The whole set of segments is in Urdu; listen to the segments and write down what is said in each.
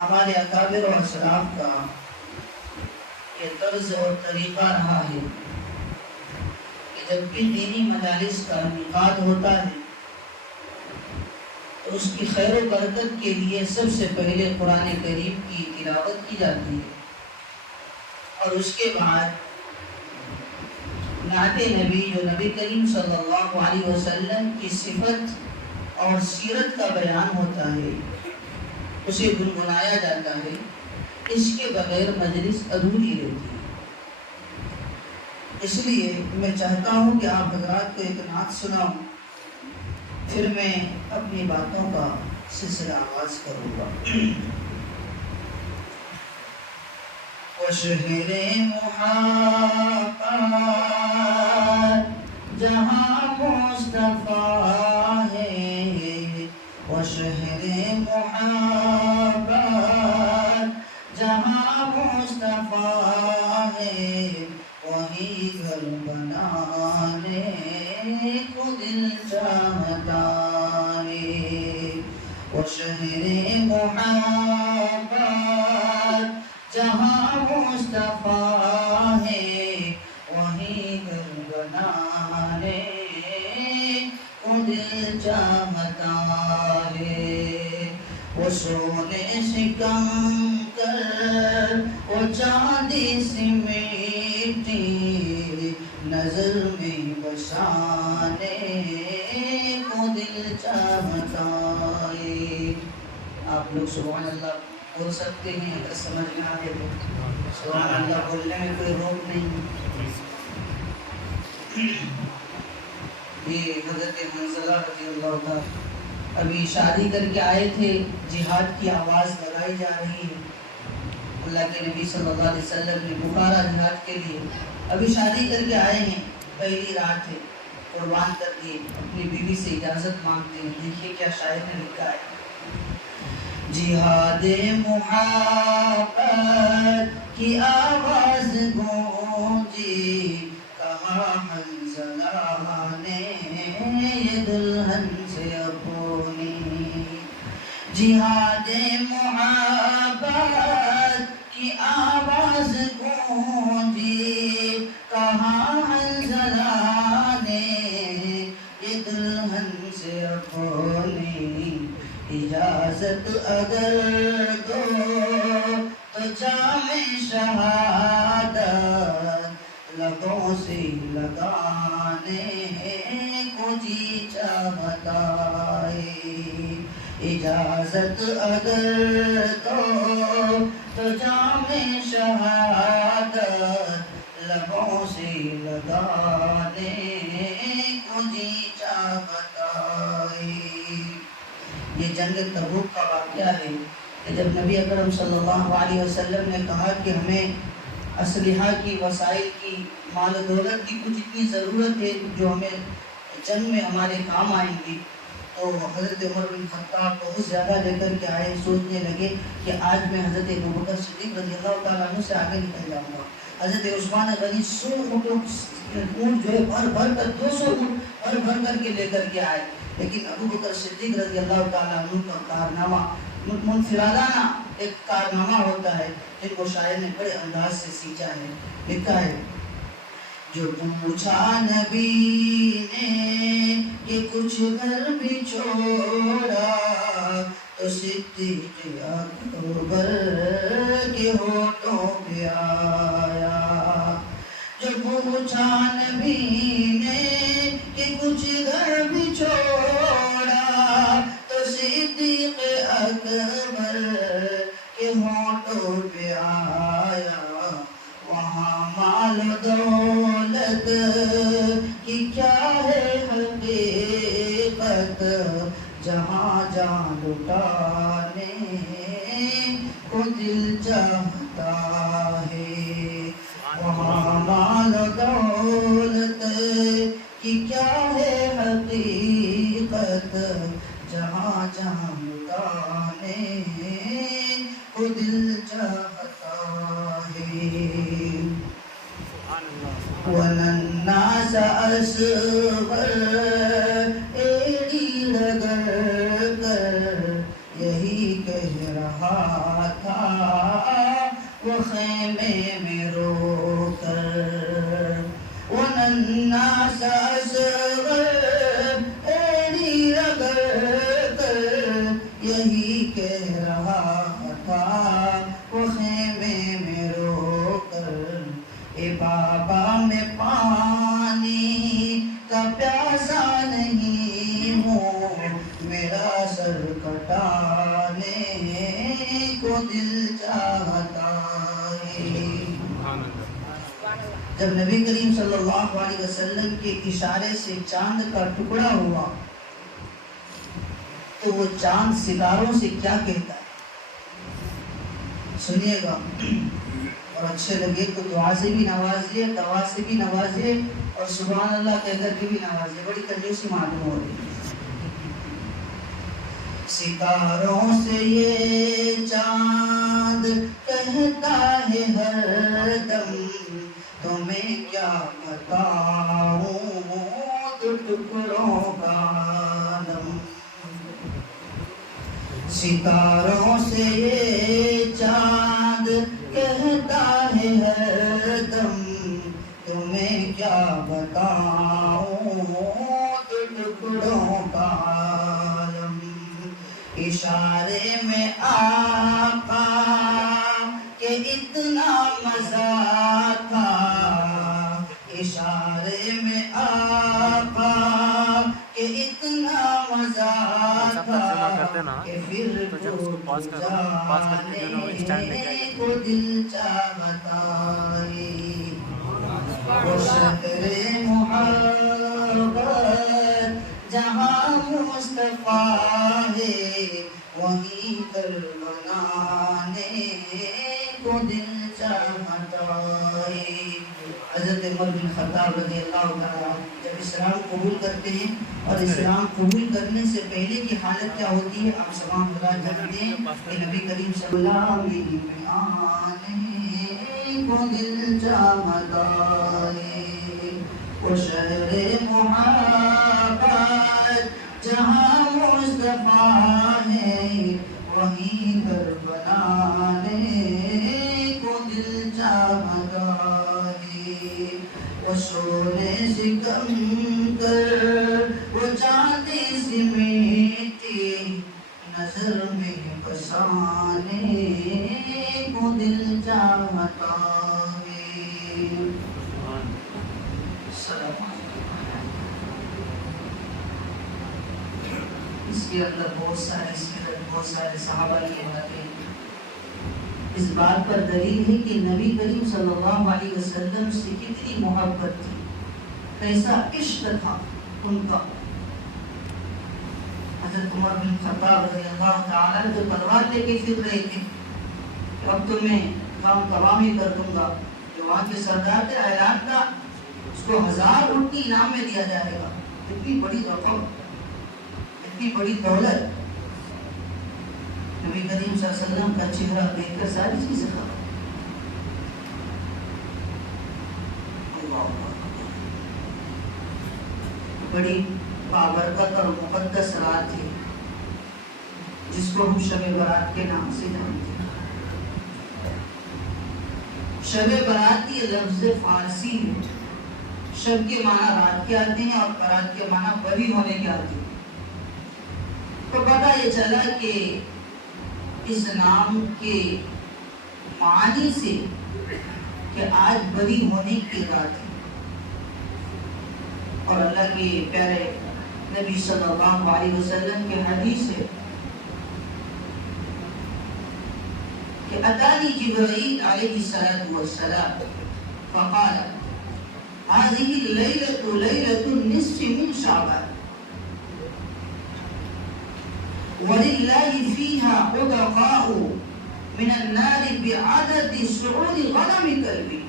ہمارے اکابر و اسلاف کا یہ طرز اور طریقہ رہا ہے کہ جب بھی دینی مجالس کا انعقاد ہوتا ہے تو اس کی خیر و برکت کے لیے سب سے پہلے قرآن کریم کی تلاوت کی جاتی ہے اور اس کے بعد نعت نبی جو نبی کریم صلی اللہ علیہ وسلم کی صفت اور سیرت کا بیان ہوتا ہے اسے گنگنایا جاتا ہے. اس کے بغیر مجلس ادھوری رہتی ہے. اس لیے میں چاہتا ہوں کہ آپ حضرات کو ایک نعت سناؤں، پھر میں اپنی باتوں کا سلسلہ آغاز کروں گا. وشہر محبت جہاں مصطفیٰ ہے، وشہر محبت جہاں مصطفیٰ ہے، وہی گھر بنانے کو دل چاہتا ہے. وشہر محبت جہاں مصطفیٰ ہے، وہی گھر بنانے کو دل چاہتا ہے. وہ سونے سے کنکر وہ چاندی سی مٹی نظر میں بسانے کو دل چاہتا ہے. آپ لوگ سبحان اللہ بول سکتے ہیں اگر سمجھ میں آئے تو. سبحان اللہ بولنے میں کوئی روک نہیں. یہ حضرت حنظلہ رضی اللہ تعالیٰ ابھی شادی کر کے آئے تھے، جہاد کی آواز لگائی جا رہی ہے. اللہ کے نبی صلی اللہ علیہ وسلم نے بخارا جہاد کے لیے ابھی شادی کر کے آئے ہیں، پہلی رات ہے، قربان کر دیے، اپنی بیوی سے اجازت مانگتے ہیں. دیکھیے کیا شاعر نے لکھا ہے. جہاد محبت کی آواز گونجی، کہا حنظلہ نے یہ دلہن سے اپنی. جہاد محبت کی آواز گونجی، کہا حنظلہ نے یہ دلہن سے اپنی. اجازت اگر دو تو جام شہادت لبوں سے لگانے کو جی چاہتا ہے. اجازت اگر دو تو جام شہادت لبوں سے لگانے کو جی چاہتا ہے. یہ جنگ تبوک کا واقعہ ہے کہ جب نبی اکرم صلی اللہ علیہ وسلم نے کہا کہ ہمیں اسلحہ کی، وسائل کی، مال و دولت کی کچھ اتنی ضرورت ہے جو ہمیں جنگ میں ہمارے کام آئیں گی، تو حضرت عمر بن خطاب بہت زیادہ لے کر کے آئے. سوچنے لگے کہ آج میں حضرت ابوبکر صدیق رضی اللہ تعالیٰ عنہ سے آگے نکل جاؤں گا. حضرت عثمان غنی 100 اونٹ جو ہے بھر کر 200 اونٹ بھر کر کے لے کر کے آئے. لیکن ابوبکر صدیق رضی اللہ تعالیٰ عنہ کا کارنامہ منفرادانہ ایک کارنامہ ہوتا ہے جن کو شاعر نے بڑے انداز سے سینچا ہے. لکھا ہے جو پوچھا نبی نے کہ کچھ گھر بھی چھوڑا، تو صدیق اکبر کے ہونٹوں پہ آیا. جو پوچھا نبی نے کہ کچھ گھر بھی چھوڑا، تو صدیق اکبر کے ہونٹوں پہ آیا. وہاں مال و دولت کی کیا ہے حقیقت، جہاں جان لٹانے کو دل چاہتا ہے. وہاں مال و دولت کی کیا ہے حقیقت، جہاں جان لٹانے کو دل چاہتا ہے. وَلَلنَّاسَ أَصْغَرَ ایڑی رگڑ کر یہی کہہ رہا خیمے میں رو کر وہ ننھا سا اصغر ایڑی رگڑ کر یہی کہہ رہا تھا وہ خیمے میں رو کر اے بابا میں پانی کا پیاسا نہیں ہوں میرا سر کٹانے کو دل چاہتا ہے۔ جب نبی کریم صلی اللہ علیہ وسلم کے اشارے سے چاند کا ٹکڑا ہوا تو وہ چاند ستاروں سے کیا کہتا ہے سنیے گا، اور اچھے لگے تو دعا سے بھی نوازیے، دوا سے بھی نوازیے، اور سبحان اللہ کہہ کر کے بھی نوازیے، بڑی کنجوسی معلوم ہو رہی ہے۔ ستاروں سے یہ چاند کہتا ہے ہر دم تمہیں کیا بتاؤں دو ٹکڑوں کا عالم۔ ستاروں سے یہ چاند کہتا ہے ہر دم تمہیں کیا بتاؤں دو ٹکڑوں کا عالم۔ اشارے میں آقا کہ اتنا مزہ تھا، اشارے میں آقا کہ اتنا مزہ تھا کہ پھر جانے کو دل چاہتا ہے۔ وہ شہر محبت جہاں مصطفیٰ ہے وہیں در بنانے کو دل چاہتا ہے۔ حضرت عمر بن خطاب رضی اللہ تعالیٰ جب اسلام قبول کرتے ہیں، اور اسلام قبول کرنے سے پہلے کی حالت کیا ہوتی ہے آپ سلام خدا جانتے ہیں کہ نبی کریم صلی اللہ علیہ وسلم کو دل چاہتا ہے۔ وہ شہر محبت جہاں مصطفیٰ ہے وہیں در بنانے کو دل چاہتا ہے۔ وہ سونے سکندر وہ چاندی سی میٹھی نظر میں بسانے کو دل چاہتا ہے۔ اس کے اندر بہت سارے صحابہ کی باتیں اس بات پر دلیل ہے کہ نبی کریم صلی اللہ علیہ وسلم سے کتنی محبت تھی، کیسا عشق تھا ان کا۔ حضرت عمر بن خطاب رضی اللہ تعالیٰ جو تلوار لے کے پھر رہے تھے کہ اب تو میں کام تمامی کر دوں گا، جو وہاں کے سردار تھے اعلان کا اس کو 1000 اونٹنی انعام میں دیا جائے گا۔ اتنی بڑی رقم، اتنی بڑی دولت، نبی کریم صلی اللہ علیہ وسلم کا چہرہ دیکھ کر ساری چیزیں خبر۔ بڑی بابرکت اور مقدس رات تھی جس کو ہم شب برات کے نام سے جانتے ہیں۔ شب برات یہ لفظ فارسی ہے، شب کے معنی رات کے آتے ہیں اور برات کے معنی بری ہونے کے آتے ہیں۔ تو پتہ یہ چلا کہ اس نام کے معنی سے کہ آج بری ہونے کی رات ہے، اور اللہ کے پیارے نبی صلی اللہ علیہ وسلم کے حدیث ہے کہ اتانی جبرائیل علیہ السلام فقال هذه الليلة ليلة النصف من شعبان ولله فيها عتقاء من النار بعدد سعود غنم كلبي۔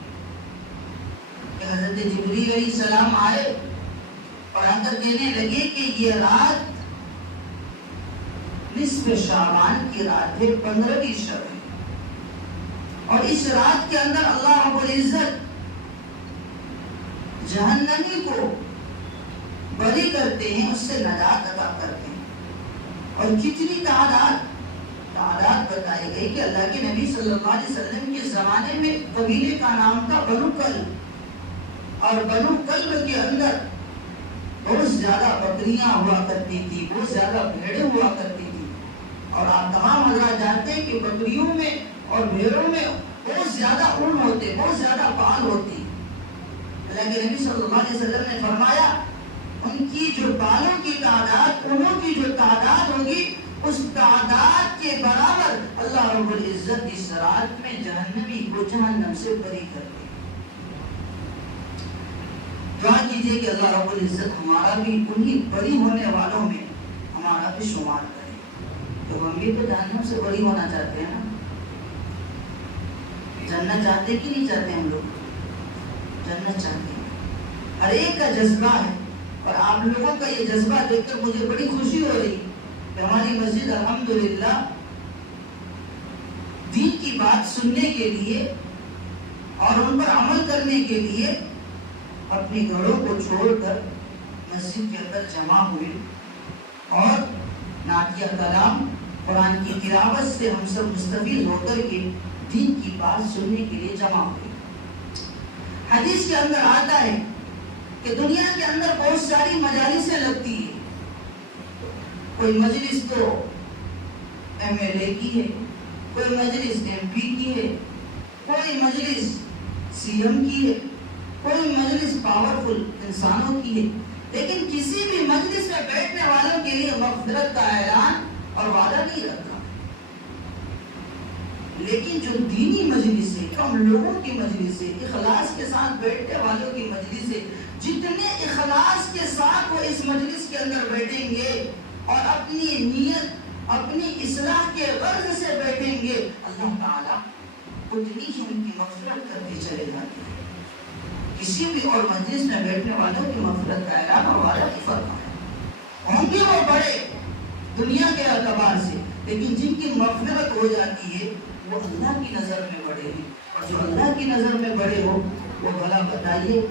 حضرت جبریل علیہ السلام آئے اور آ کر کہنے لگے کہ یہ رات نصف شعبان کی رات ہے، 15ویں شب ہے، اور اس رات کے اندر اللہ رب العزت جہنمی کو بری کرتے ہیں، اس سے نجات عطا کرتے ہیں۔ اور کتنی تعداد تعداد بتائی گئی کہ اللہ کے نبی صلی اللہ علیہ وسلم کے زمانے میں قبیلے کا نام تھا بنو کلب، اور بنو کلب کے اندر بہت زیادہ بکریاں ہوا کرتی تھی، بہت زیادہ بھیڑیں ہوا کرتی تھی، اور آپ تمام حضرات جانتے ہیں کہ بکریوں میں اور بھیڑوں میں بہت زیادہ اون ہوتے، بہت زیادہ بال ہوتی۔ اللہ کے نبی صلی اللہ علیہ وسلم نے فرمایا ان کی جو بالوں کی تعداد، اونوں کی جو تعداد ہوگی، اس تعداد کے برابر اللہ رب العزت اس رات میں جہنمی کو جہنم سے بری کر دے۔ دعا کیجئے کہ اللہ رب العزت ہمارا بھی انہی بری ہونے والوں میں ہمارا بھی شمار کرے۔ تو ہم بھی تو جہنم سے بری ہونا چاہتے ہیں نا، جنت چاہتے کہ نہیں چاہتے؟ ہم لوگ جنت چاہتے ہیں، ہر ایک کا جذبہ ہے، اور آپ لوگوں کا یہ جذبہ دیکھ کر مجھے بڑی خوشی ہو رہی کہ ہماری مسجد الحمدللہ دین کی بات سننے کے لیے اور ان پر عمل کرنے کے لیے اپنے گھروں کو چھوڑ کر مسجد کے اندر جمع ہوئے، اور نعتیہ کلام قرآن کی تلاوت سے ہم سب مستفید ہو کر کے دین کی بات سننے کے لیے جمع ہوئے۔ حدیث کے اندر آتا ہے کہ دنیا کے اندر بہت ساری مجالسیں لگتی ہیں، کوئی مجلس تو ایم ایل اے کی ہے، کوئی مجلس ایم پی کی ہے، کوئی مجلس سی ایم کی ہے، کوئی مجلس پاورفل انسانوں کی ہے، لیکن کسی بھی مجلس میں بیٹھنے والوں کے لیے مغفرت کا اعلان اور وعدہ نہیں رکھا۔ لیکن جو دینی مجلس ہے، کم لوگوں کی مجلس ہے، اخلاص کے ساتھ بیٹھنے والوں کی مجلس ہے، جتنے اخلاص کے ساتھ وہ اس مجلس کے اندر بیٹھیں گے اور اپنی نیت، اپنی اصلاح کے غرض سے بیٹھیں گے، اللہ تعالیٰ اتنی ہی ان کی مغفرت کرتے چلے جاتے ہیں۔ کسی بھی اور مجلس میں بیٹھنے والوں کی مغفرت کا اعلان اور وعدہ نہیں فرمایا۔ ہوں گے وہ بڑے دنیا کے اعتبار سے، لیکن جن کی مغفرت ہو جاتی ہے وہ اللہ کی نظر میں بڑے ہیں، اور جو اللہ کی نظر میں بڑے ہو وہ بھلا بتائیے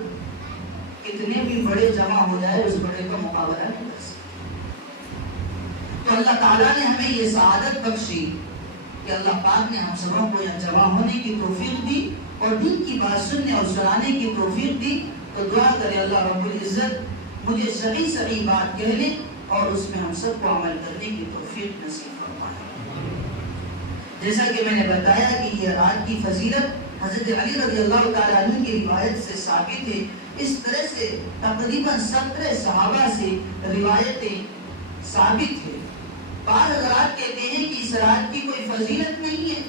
کتنے بھی بڑے جمع ہو جائے اس بڑے کا مقابلہ نہیں کر سکتے۔ تو اللہ تعالیٰ نے ہمیں یہ سعادت بخشی کہ اللہ پاک نے ہم سبوں کو یہاں جمع ہونے کی توفیق دی اور دین کی بات سننے اور سنانے کی توفیق دی۔ تو دعا کرے اللہ رب العزت مجھے صحیح صحیح بات کہنے اور اس میں ہم سب کو عمل کرنے کی توفیق نصیب فرمائے۔ جیسا کہ میں نے بتایا کہ یہ رات کی فضیلت حضرت علی رضی اللہ تعالیٰ عنہ کی روایت سے ثابت ہے۔ اس طرح سے تقریباً 17 صحابہ سے روایتیں ثابت ہے۔ بعض حضرات کہتے ہیں کہ اس رات کی کوئی فضیلت نہیں ہے،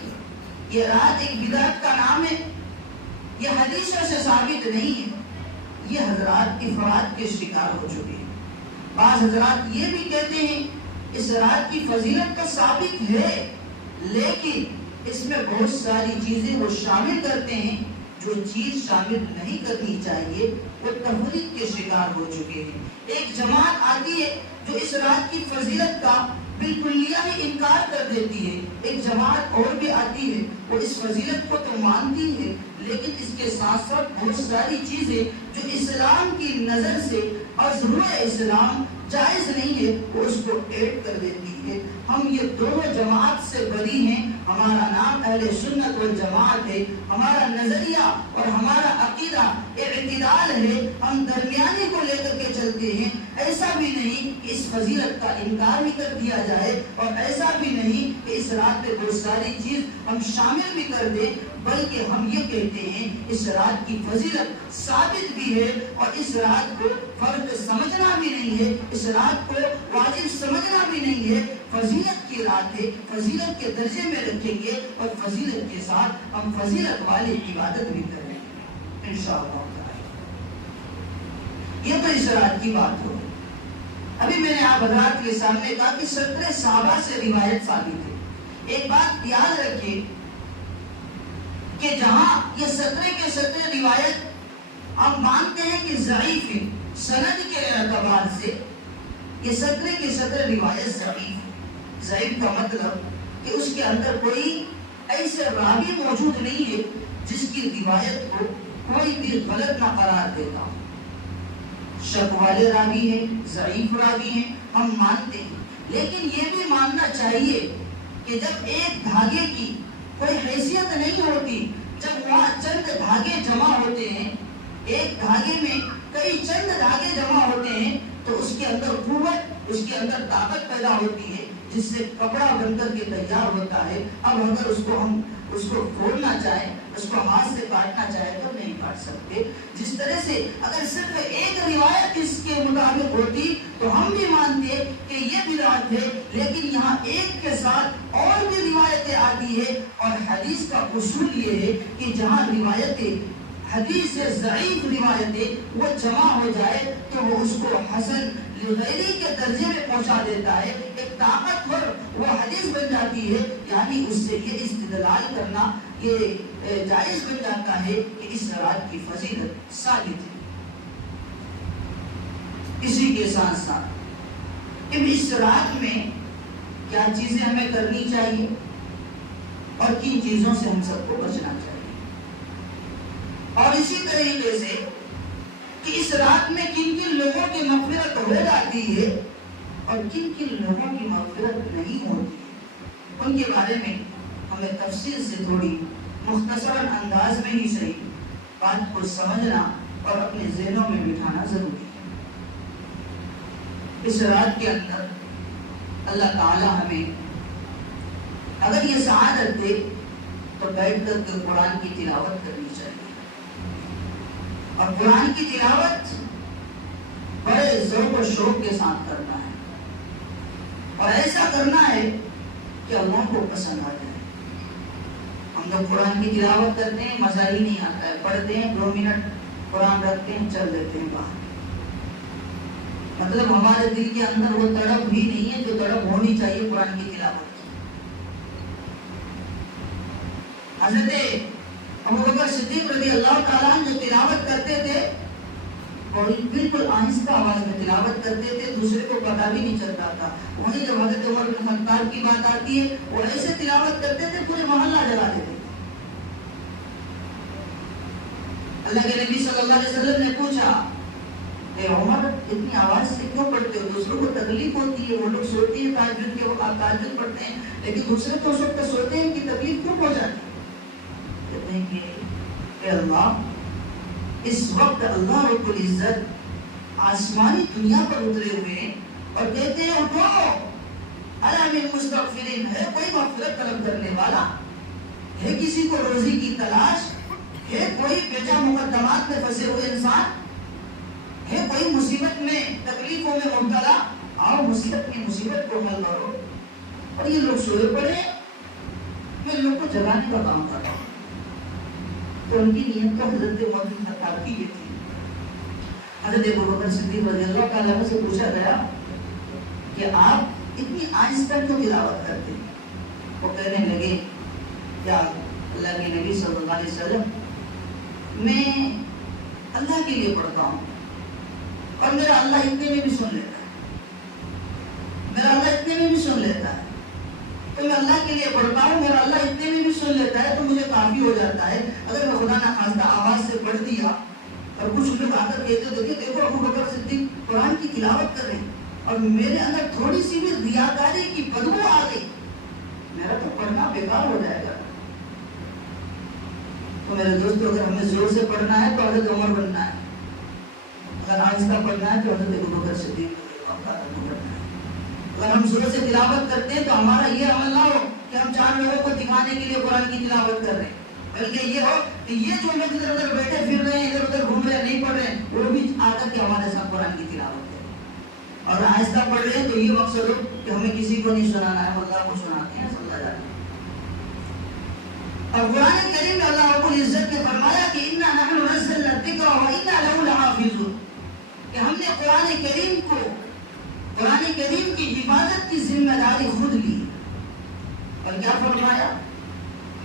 یہ رات ایک بدعت کا نام ہے، یہ حدیثوں سے ثابت نہیں ہے، یہ حضرات افراد کے شکار ہو چکے ہیں۔ بعض حضرات یہ بھی کہتے ہیں اس رات کی فضیلت تو ثابت ہے، لیکن اس میں بہت ساری چیزیں وہ شامل کرتے ہیں جو چیز شامل نہیں کرنی چاہیے، وہ تفریق کے شکار ہو چکے ہیں۔ ایک جماعت آتی ہے جو اس رات کی فضیلت کا بالکلیہ ہی انکار کر دیتی ہے، ایک جماعت اور بھی آتی ہے وہ اس فضیلت کو تو مانتی ہے، لیکن اس کے ساتھ ساتھ بہت ساری چیزیں جو اسلام کی نظر سے اور ضرور اسلام جائز نہیں ہے وہ اس کو ایڈ کر دیتی ہے۔ ہم یہ دونوں جماعت سے بری ہیں، ہمارا نام اہل سنت والجماعت ہے، ہمارا نظریہ اور ہمارا عقیدہ اعتدال ہے، ہم درمیانے کو لے کر کے چلتے ہیں۔ ایسا بھی نہیں کہ اس فضیلت کا انکار بھی کر دیا جائے، اور ایسا بھی نہیں کہ اس رات میں بہت ساری چیز ہم شامل بھی کر دیں، بلکہ ہم یہ کہتے ہیں اس رات کی فضیلت ثابت بھی ہے، اور اس رات کو فرض سمجھنا بھی نہیں ہے، اس رات کو واجب سمجھنا بھی نہیں ہے۔ فضیلت کی رات ہے، فضیلت کے درجے میں رکھیں گے، اور فضیلت کے ساتھ ہم فضیلت والی عبادت بھی کریں گے انشاءاللہ تعالی۔ یہ تو اس رات کی بات ہو۔ ابھی میں نے آپ حضرات کے سامنے کہا کہ 17 صحابہ سے روایت ثابت ہے۔ ایک بات یاد رکھیے کہ جہاں یہ 17 کے 17 روایت ہم مانتے ہیں کہ ضعیف ہے، سند کے اعتبار سے یہ 17 کے 17 روایت ضعیف ہے۔ ضعیف کا مطلب کہ اس کے اندر کوئی ایسے راوی موجود نہیں ہے جس کی روایت کو کوئی بھی غلط نہ قرار دیتا ہو۔ شک والے راوی ہیں، ضعیف راوی ہیں، ہم مانتے ہیں، لیکن یہ بھی ماننا چاہیے کہ جب ایک دھاگے کی کوئی حیثیت نہیں ہوتی، جب وہاں چند دھاگے جمع ہوتے ہیں، ایک دھاگے میں کئی چند دھاگے جمع ہوتے ہیں، تو اس کے اندر قوت، اس کے اندر طاقت پیدا ہوتی ہے، جس سے کپڑا بن کر کے تیار ہوتا ہے۔ اب اگر ہم اس کو کھولنا چاہیں، اس کو ہاتھ سے کاٹنا چاہیں تو نہیں کاٹ سکتے۔ جس طرح سے اگر صرف ایک روایت اس کے مطابق ہوتی تو ہم بھی مانتے کہ یہ بدعت ہے، لیکن یہاں ایک کے ساتھ اور بھی روایتیں آتی ہے، اور حدیث کا اصول یہ ہے کہ جہاں روایتیں حدیث سے ضعیف روایتیں وہ جمع ہو جائے تو وہ اس کو حسن لغیری کے درجے میں پہنچا دیتا ہے، ایک طاقتور وہ حدیث بن جاتی ہے، یعنی اس سے یہ استدلال کرنا یہ جائز بن جاتا ہے کہ اس رات کی فضیلت ثابت ہے۔ اسی کے ساتھ ساتھ اس رات میں کیا چیزیں ہمیں کرنی چاہیے اور کن چیزوں سے ہم سب کو بچنا چاہیے، اور اسی طریقے سے کہ اس رات میں کن کن لوگوں کی مغفرت ہو جاتی ہے اور کن کن لوگوں کی مغفرت نہیں ہوتی ہے، ان کے بارے میں ہمیں تفصیل سے تھوڑی مختصر انداز میں ہی صحیح بات کو سمجھنا اور اپنے ذہنوں میں بٹھانا ضروری ہے۔ اس رات کے اندر اللہ تعالی ہمیں اگر یہ سعادت دے تو بیٹھ کر کے قرآن کی تلاوت کرنی چاہیے، اور قرآن کی تلاوت بڑے ذوق و شوق کے ساتھ کرنا ہے، اور ایسا کرنا ہے کہ اللہ کو پسند آ جائے۔ ہم لوگ قرآن کی تلاوت کرتے ہیں، مزہ ہی نہیں آتا ہے، پڑھتے ہیں 2 منٹ قرآن رکھتے ہیں، چل دیتے ہیں باہر، مطلب ہمارے دل کے اندر وہ تڑپ بھی نہیں ہے جو تڑپ ہونی چاہیے قرآن کی تلاوت۔ حضرت ابوبکر صدیق رضی اللہ تعالیٰ عنہ جو تلاوت کرتے تھے اور بالکل آہستہ آواز میں تلاوت کرتے تھے، دوسرے کو پتہ بھی نہیں چلتا تھا۔ وہیں جب حضرت عمر بن خطاب کی بات آتی ہے، وہ ایسے تلاوت کرتے تھے پورے محلہ جلا دیتے تھے۔ اللہ کے نبی صلی اللہ علیہ وسلم نے پوچھا، اے عمر اتنی آواز سے کیوں پڑھتے ہو؟ دوسروں کو تکلیف ہوتی ہے، وہ لوگ سوتے ہیں تہجد کے وقت، آپ تہجد پڑھتے ہیں، لیکن دوسرے تو اس وقت سوتے ہیں کہ تکلیف کیوں ہو جاتی ہے؟ کہتے ہیں کہ اے اللہ، اس وقت اللہ رب العزت آسمانی دنیا پر اترے ہوئے ہیں اور کہتے ہیں اٹھو، الا من مستغفرین، ہے کوئی مغفرت طلب کرنے والا، ہے کسی کو روزی کی تلاش، ہے کوئی بیجا مقدمات میں پھنسے ہوئے انسان، ہے کوئی مصیبت میں تکلیفوں میں مبتلا، آؤ مصیبت کی مصیبت کو حل کرو۔ اور یہ لوگ سوئے پڑے، میں لوگ کو جگانے کا کام کر رہا ہوں۔ تو ان کی نیت تو حضرت عمر بن خطاب کی یہ تھی۔ حضرت ابوبکر صدیق رضی اللہ تعالیٰ عنہ سے پوچھا گیا کہ آپ اتنی آہستہ کیوں تلاوت کرتے ہیں؟ وہ کہنے لگے، کیا اللہ کے نبی صلی اللہ علیہ وسلم، میں اللہ کے لیے پڑھتا ہوں اور میرا اللہ اتنے میں بھی سن لیتا ہے، میرا اللہ اتنے میں بھی سن لیتا ہے، تو میں اللہ کے لیے پڑھتا ہوں، میرا اللہ اتنے میں بھی سن لیتا ہے تو مجھے کافی ہو جاتا ہے۔ اگر میں خدا نخواستہ آواز سے پڑھ دیا اور کچھ لوگ آ کر کہتے دیکھو ابوبکر صدیق قرآن کی تلاوت کر رہے ہیں اور میرے اندر تھوڑی سی بھی ریاکاری کی بدبو آ گئی، میرا تو پڑھنا بیکار ہو جائے گا۔ تو میرے دوستو، اگر ہمیں زور سے پڑھنا ہے تو حضرت عمر بننا ہے، اگر آہستہ پڑھنا ہے تو حضرت ابوبکر صدیق بننا ہے۔ اگر ہم زور سے تلاوت کرتے ہیں تو ہمارا یہ عمل نہ ہو کہ ہم 4 لوگوں کو دکھانے کے لیے قرآن کی تلاوت کر رہے ہیں، بلکہ یہ ہو کہ یہ جو لوگ ادھر ادھر بیٹھے پھر رہے ہیں، ادھر ادھر گھوم رہے ہیں، نہیں پڑھ رہے ہیں، وہ بھی آ کر کے ہمارے ساتھ قرآن کی تلاوت کریں۔ اور آہستہ پڑھ رہے ہیں تو یہ مقصد ہو کہ ہمیں کسی کو نہیں سنانا ہے، اللہ کو سناتے ہیں، سمجھا جاتا ہے۔ اور قرآن کریم میں اللہ رب العزت نے فرمایا کہ اِنَّا نَحْنُ نَزَّلْنَا الذِّكْرَ وَإِنَّا لَهُ لَحَافِظُونَ، کہ ہم نے قرآن کریم کی حفاظت کی ذمہ داری خود لی، اور کیا فرمایا؟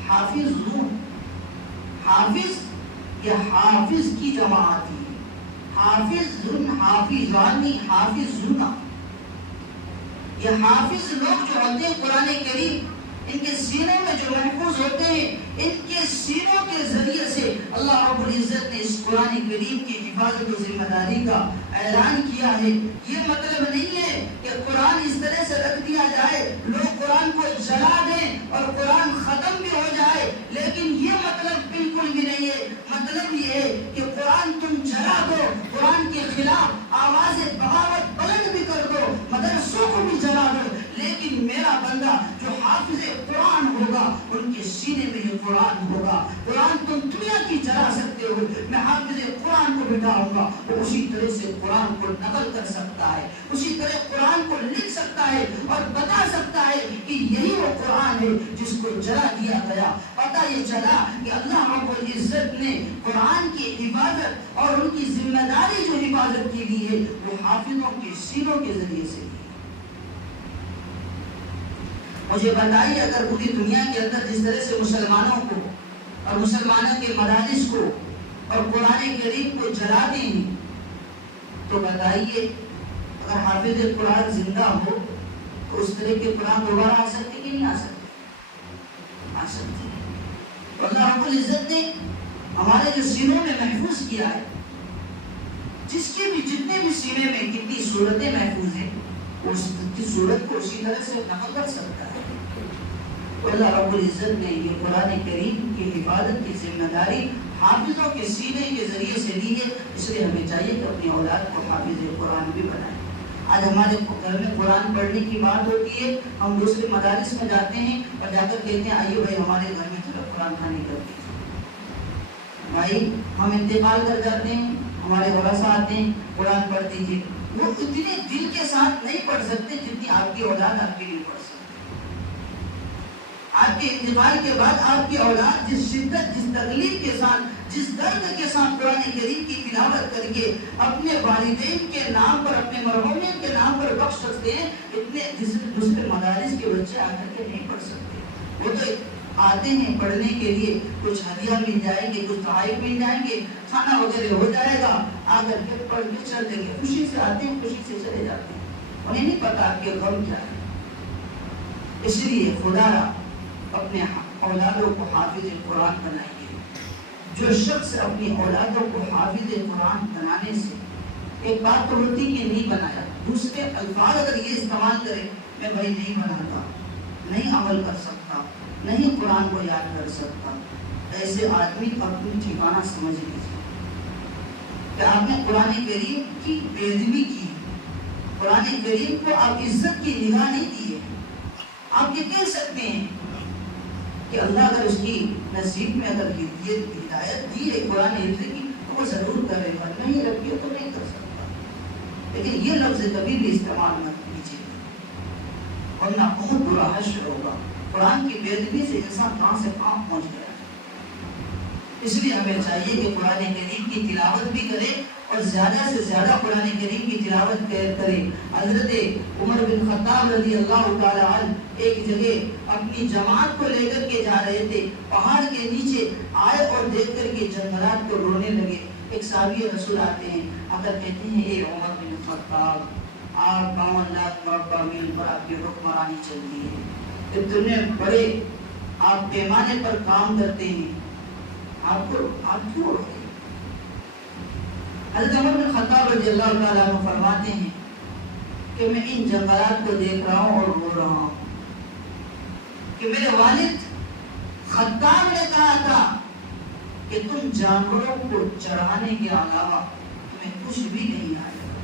حافظون، حافظ یہ حافظ کی جماعت ہے، حافظون، حافظانی، حافظون، یہ حافظ لوگ جو ہوتے ہیں قرآن کریم ان کے سینوں میں جو محفوظ ہوتے ہیں، ان کے سینوں کے ذریعے سے اللہ رب العزت نے اس قرآن کریم کی حفاظت و ذمہ داری کا اعلان کیا ہے۔ یہ مطلب نہیں ہے کہ قرآن اس طرح سے رکھ دیا جائے، لوگ قرآن کو جلا دیں اور قرآن ختم بھی ہو جائے، لیکن یہ مطلب بالکل بھی نہیں ہے۔ مطلب یہ ہے کہ قرآن تم جلا دو، قرآن کے خلاف آواز بغاوت بلند بھی کر دو، مدرسوں کو بھی جلا دو، لیکن میرا بندہ جو حافظ قرآن ہوگا ان کے سینے میں یہ قرآن ہوگا۔ قرآن تم دنیا کی جلا سکتے ہو، میں حافظ قرآن کو بٹھاؤں گا، وہ اسی طرح سے قرآن کو نقل کر سکتا ہے، اسی طرح قرآن کو لکھ سکتا ہے اور بتا سکتا ہے کہ یہی وہ قرآن ہے جس کو جلا دیا گیا۔ پتہ یہ چلا کہ اللہ رب العزت نے قرآن کی حفاظت اور ان کی ذمہ داری جو حفاظت کی گئی ہے وہ حافظوں کے سینوں کے ذریعے سے۔ مجھے بتائیے، اگر پوری دنیا کے اندر جس طرح سے مسلمانوں کو اور مسلمانوں کے مدارس کو اور قرآن کریم کو جلا دیں تو بتائیے اگر حافظ قرآن زندہ ہو تو اس طرح کے قرآن دوبارہ آ سکتے کہ نہیں آ سکتے؟ آ سکتے۔ تو اللہ رب العزت نے ہمارے جو سینوں میں محفوظ کیا ہے، جس کے بھی جتنے بھی سینے میں کتنی صورتیں محفوظ ہیں، اس کی صورت کو اسی طرح سے نقل کر سکتا ہے۔ اللہ رب العزت نے یہ قرآن کریم کی حفاظت کی ذمہ داری حافظوں کے سینے کے ذریعے سے لی ہے، اس لیے ہمیں چاہیے کہ اپنی اولاد کو حافظ قرآن بھی بنائیں۔ آج ہمارے گھر میں قرآن پڑھنے کی بات ہوتی ہے، ہم دوسرے مدارس میں جاتے ہیں اور جا کر کہتے ہیں آئیے بھائی ہمارے گھر میں تھوڑا قرآن خوانی کر دیجیے۔ بھائی ہم انتقال کر جاتے ہیں، ہمارے ورثہ آتے ہیں، قرآن پڑھ دیجیے۔ وہ اتنے دل کے ساتھ نہیں پڑھ سکتے جتنی آپ کی اولاد آپ کے لیے پڑھ سکتے۔ آپ کے انتقال کے بعد آپ کی اولاد جس شدت، جس تکلیف کے ساتھ، جس درد کے ساتھ قرآن کریم کی تلاوت کر کے اپنے والدین کے نام پر، اپنے مرحومین کے نام پر بخش سکتے ہیں، اتنے دوسرے مدارس کے بچے آ کر کے نہیں پڑھ سکتے۔ وہ تو آتے ہیں پڑھنے کے لیے، کچھ ہدیہ مل جائیں گے، کچھ تحائف مل جائیں گے، کھانا وغیرہ ہو جائے گا، آ کر کے پڑھ کے چل دیں گے، خوشی سے آتے ہیں، خوشی سے چلے جاتے ہیں، انہیں نہیں پتا آپ کے غم کیا ہے۔ اس لیے خدا اپنے اولادوں کو حافظ قرآن بنائیے۔ جو شخص اپنی اولادوں کو حافظ قرآن بنانے سے، ایک بات تو ہوتی کہ نہیں بنایا، دوسرے الفاظ اگر یہ استعمال کرے، میں بھائی نہیں بناتا، نہیں عمل کر سکتا، نہیں قرآن کو یاد کر سکتا، ایسے آدمی اپنی ٹھکانہ سمجھ لیجیے کہ آپ نے قرآن کریم کی بے ادبی کی، قرآن کریم کو آپ عزت کی نگاہ نہیں دی ہے۔ آپ یہ کہہ سکتے ہیں کہ اللہ اگر اس کی نصیب میں اگر ہدایت دی ہے قرآن حفظ کی تو وہ ضرور کرے گا، نہیں رکھی ہو تو نہیں کر سکتا۔ لیکن یہ لفظ کبھی بھی استعمال مت کیجیے، ورنہ بہت برا حشر ہوگا۔ قرآن کی بے ادبی سے انسان کہاں سے کہاں پہنچ گیا۔ اس لیے ہمیں چاہیے کہ قرآن کریم کی تلاوت بھی کرے اور زیادہ سے زیادہ قرآن کریم کی تلاوت کرے۔ حضرت عمر بن خطاب رضی اللہ تعالی عنہ ایک جگہ اپنی جماعت کو لے کر کے جا رہے تھے، پہاڑ کے نیچے آئے اور دیکھ کر کے جنگلات کو رونے لگے۔ ایک صحابی رسول آتے ہیں، آ کر کہتے ہیں اے عمر بن خطاب، آپ 52 لاکھ مربع میل پر آپ کی حکمرانی چلتی ہے، اتنے بڑے آپ پیمانے پر کام کرتے ہیں، آپ کیوں رو رہے ہیں؟ حضرت عمر بن خطاب رضی اللہ تعالیٰ عنہ فرماتے ہیں کہ میں ان جنگلات کو دیکھ رہا ہوں اور رو رہا ہوں کہ میرے والد خطاب نے کہا تھا کہ تم جانوروں کو چڑھانے کے علاوہ تمہیں کچھ بھی نہیں آئے گا۔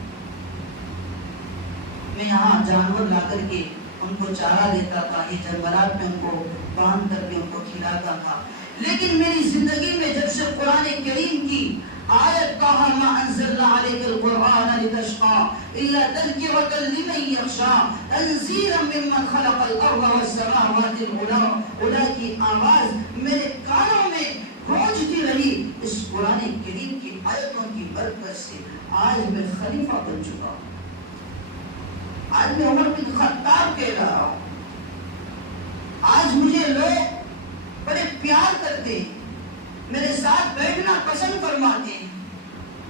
میں یہاں جانور لا کر کے ان کو چارہ دیتا تھا، یہ جنگلات میں ان کو باندھ کر کے ان کو کھلاتا تھا، لیکن میری زندگی میں جب سے قرآن کریم کی آیت کہا ما انزلنا علیک القرآن لتشقى الا تذکرۃ لمن یخشی تنزیلا ممن خلق الارض والسماوات العلی کی آواز میرے کانوں میں گونجتی رہی۔ اس قرآن کریم کی آیتوں کی برکت سے آج میں خلیفہ بن چکا ہوں، آج میں عمر بن خطاب کہہ رہا ہوں، آج مجھے لوگ بڑے پیار کرتے ہیں، میرے ساتھ بیٹھنا پسند فرماتے ہیں۔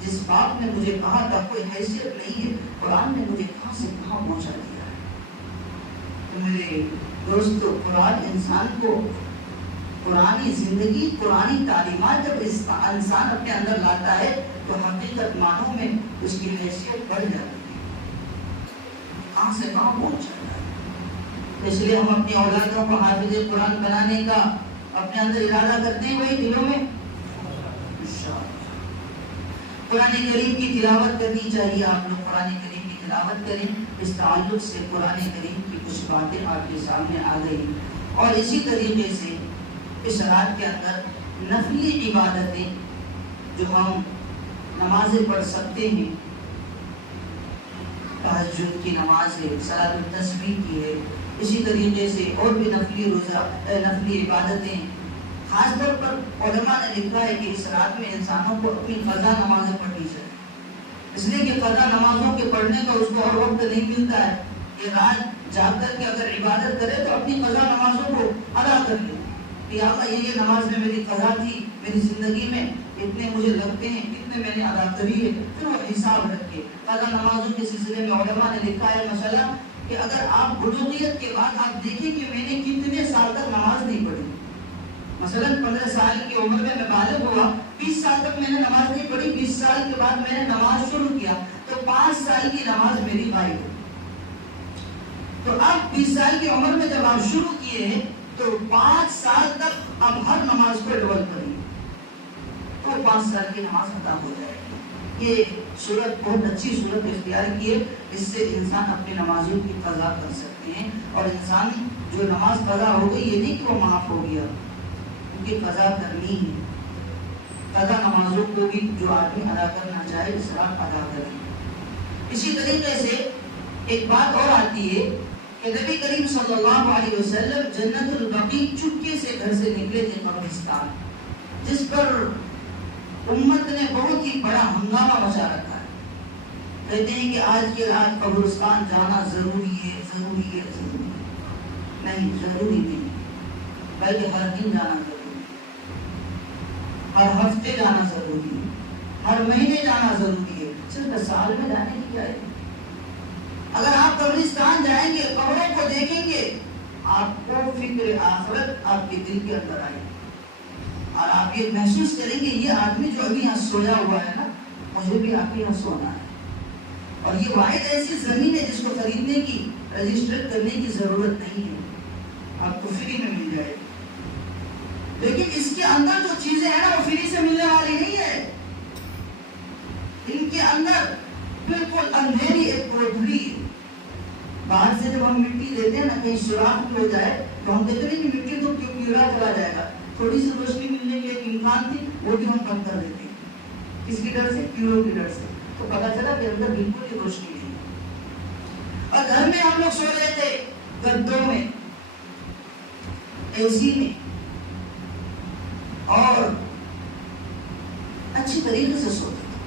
جس باپ نے مجھے کہا تھا کوئی حیثیت نہیں ہے، قرآن نے مجھے کہاں سے کہاں پہنچا دیا ہے۔ تو میرے دوستو، قرآن انسان کو قرآنی زندگی، قرآنی تعلیمات جب انسان اپنے اندر لاتا ہے تو حقیقت معنوں میں اس کی حیثیت بڑھ جاتی ہے، کہاں سے کہاں پہنچ جاتا ہے۔ اس لیے ہم اپنی اولادوں کو حافظ قرآن بنانے کا اپنے اندر ارادہ کرتے ہیں بھائی دلوں میں قرآن کریم کی تلاوت کرنی چاہیے۔ آپ لوگ قرآن کریم کی تلاوت کریں، اس تعلق سے قرآن کریم کی کچھ باتیں آپ کے سامنے آ گئی۔ اور اسی طریقے سے اس رات کے اندر نفلی عبادتیں جو ہم نمازیں پڑھ سکتے ہیں، تہجد کی نماز ہے، صلاۃ التسبیح کی ہے، اسی طریقے سے اور بھی نفلی عبادتیں، خاص طور پر علماء نے لکھا ہے کہ اس رات میں انسانوں کو اپنی قضا نمازیں پڑھنی چاہیے، اس لیے کہ قضا نمازوں کے پڑھنے کا اس کو ہر وقت نہیں ملتا ہے۔ یہ رات جاگ کر کے اگر عبادت کرے تو اپنی قضا نمازوں کو ادا کر لے کہ یا اللہ یہ نماز میں میری قضا تھی، میری زندگی میں اتنے مجھے لگتے ہیں، اتنے میں نے ادا کری ہے، پھر وہ حساب رکھے۔ قضا نمازوں کے سلسلے میں علماء نے لکھا ہے مسئلہ کہ اگر آپ بلوغیت کے بعد آپ دیکھیں کہ میں نے کتنے سال تک نماز نہیں پڑھی، مثلا 15 سال کی عمر میں بالغ ہوا، 20 سال تک میں نے نماز نہیں پڑھی، 20 سال کے بعد میں نے نماز شروع کیا تو 5 سال کی نماز میری غائب ہے۔ تو اب 20 سال کی عمر میں جب آپ شروع کیے ہیں تو 5 سال تک اب ہر نماز کو ڈبل پڑھی تو 5 سال کی نماز ادا ہو جائے گی۔ یہ صورت بہت اچھی صورت اختیار کی ہے، اس سے انسان اپنی نمازوں کی قضا کر سکتے ہیں، اور انسان جو نماز قضا ہو گئی یہ نہیں کہ وہ معاف ہو گیا، کی قضا کرنی ہے۔ قضا نمازوں کو بھی جو آدمی ادا کرنا چاہے اس رات ادا کرے۔ اسی طریقے سے ایک بات اور آتی ہے کہ نبی کریم صلی اللہ علیہ وسلم جنت البقیع چپکے سے گھر سے نکلے تھے قبرستان، جس پر امت نے بہت ہی بڑا ہنگامہ مچا رکھا ہے۔ کہتے ہیں کہ آج کی رات قبرستان جانا ضروری ہے، ضروری ہے، ضروری ہے۔ نہیں، ضروری نہیں، بلکہ ہر دن جانا ضروری ہے، ہر ہفتے جانا ضروری ہے، ہر مہینے جانا ضروری ہے، صرف سال میں جانے کی کیا ہے۔ اگر آپ قبرستان جائیں گے، قبروں کو دیکھیں گے، آپ کو فکر آخرت آپ کے دل کے اندر آئے اور آپ یہ محسوس کریں گے یہ آدمی جو ابھی یہاں سویا ہوا ہے نا، مجھے بھی آپ کے یہاں سونا ہے، اور یہ واحد ایسی زمین ہے جس کو خریدنے کی، رجسٹر کرنے کی ضرورت نہیں ہے، آپ کو فری میں مل جائے گی۔ لیکن اس کے اندر جو چیزیں ہیں نا وہ فری سے ملنے والی نہیں ہے، ان کے اندر بالکل اندھیری ایک کوٹھری ہے۔ باہر سے جب ہم مٹی دیتے ہیں نا، کہیں سوراخ ہو جائے تو ہم کہتے ہیں کہ مٹی تو کیڑا چلا جائے گا، تھوڑی سی روشنی ملنے کی ایک امکان تھی، وہ بھی ہم بند کر دیتے ہیں، کس کی ڈر سے؟ کیڑوں کی ڈر سے۔ تو پتا چلا کہ اندر بالکل ہی روشنی نہیں ہے۔ اور گھر میں ہم لوگ سو رہے تھے گدوں میں، اے سی میں، اور اچھی طریقے سے سوتے تھے،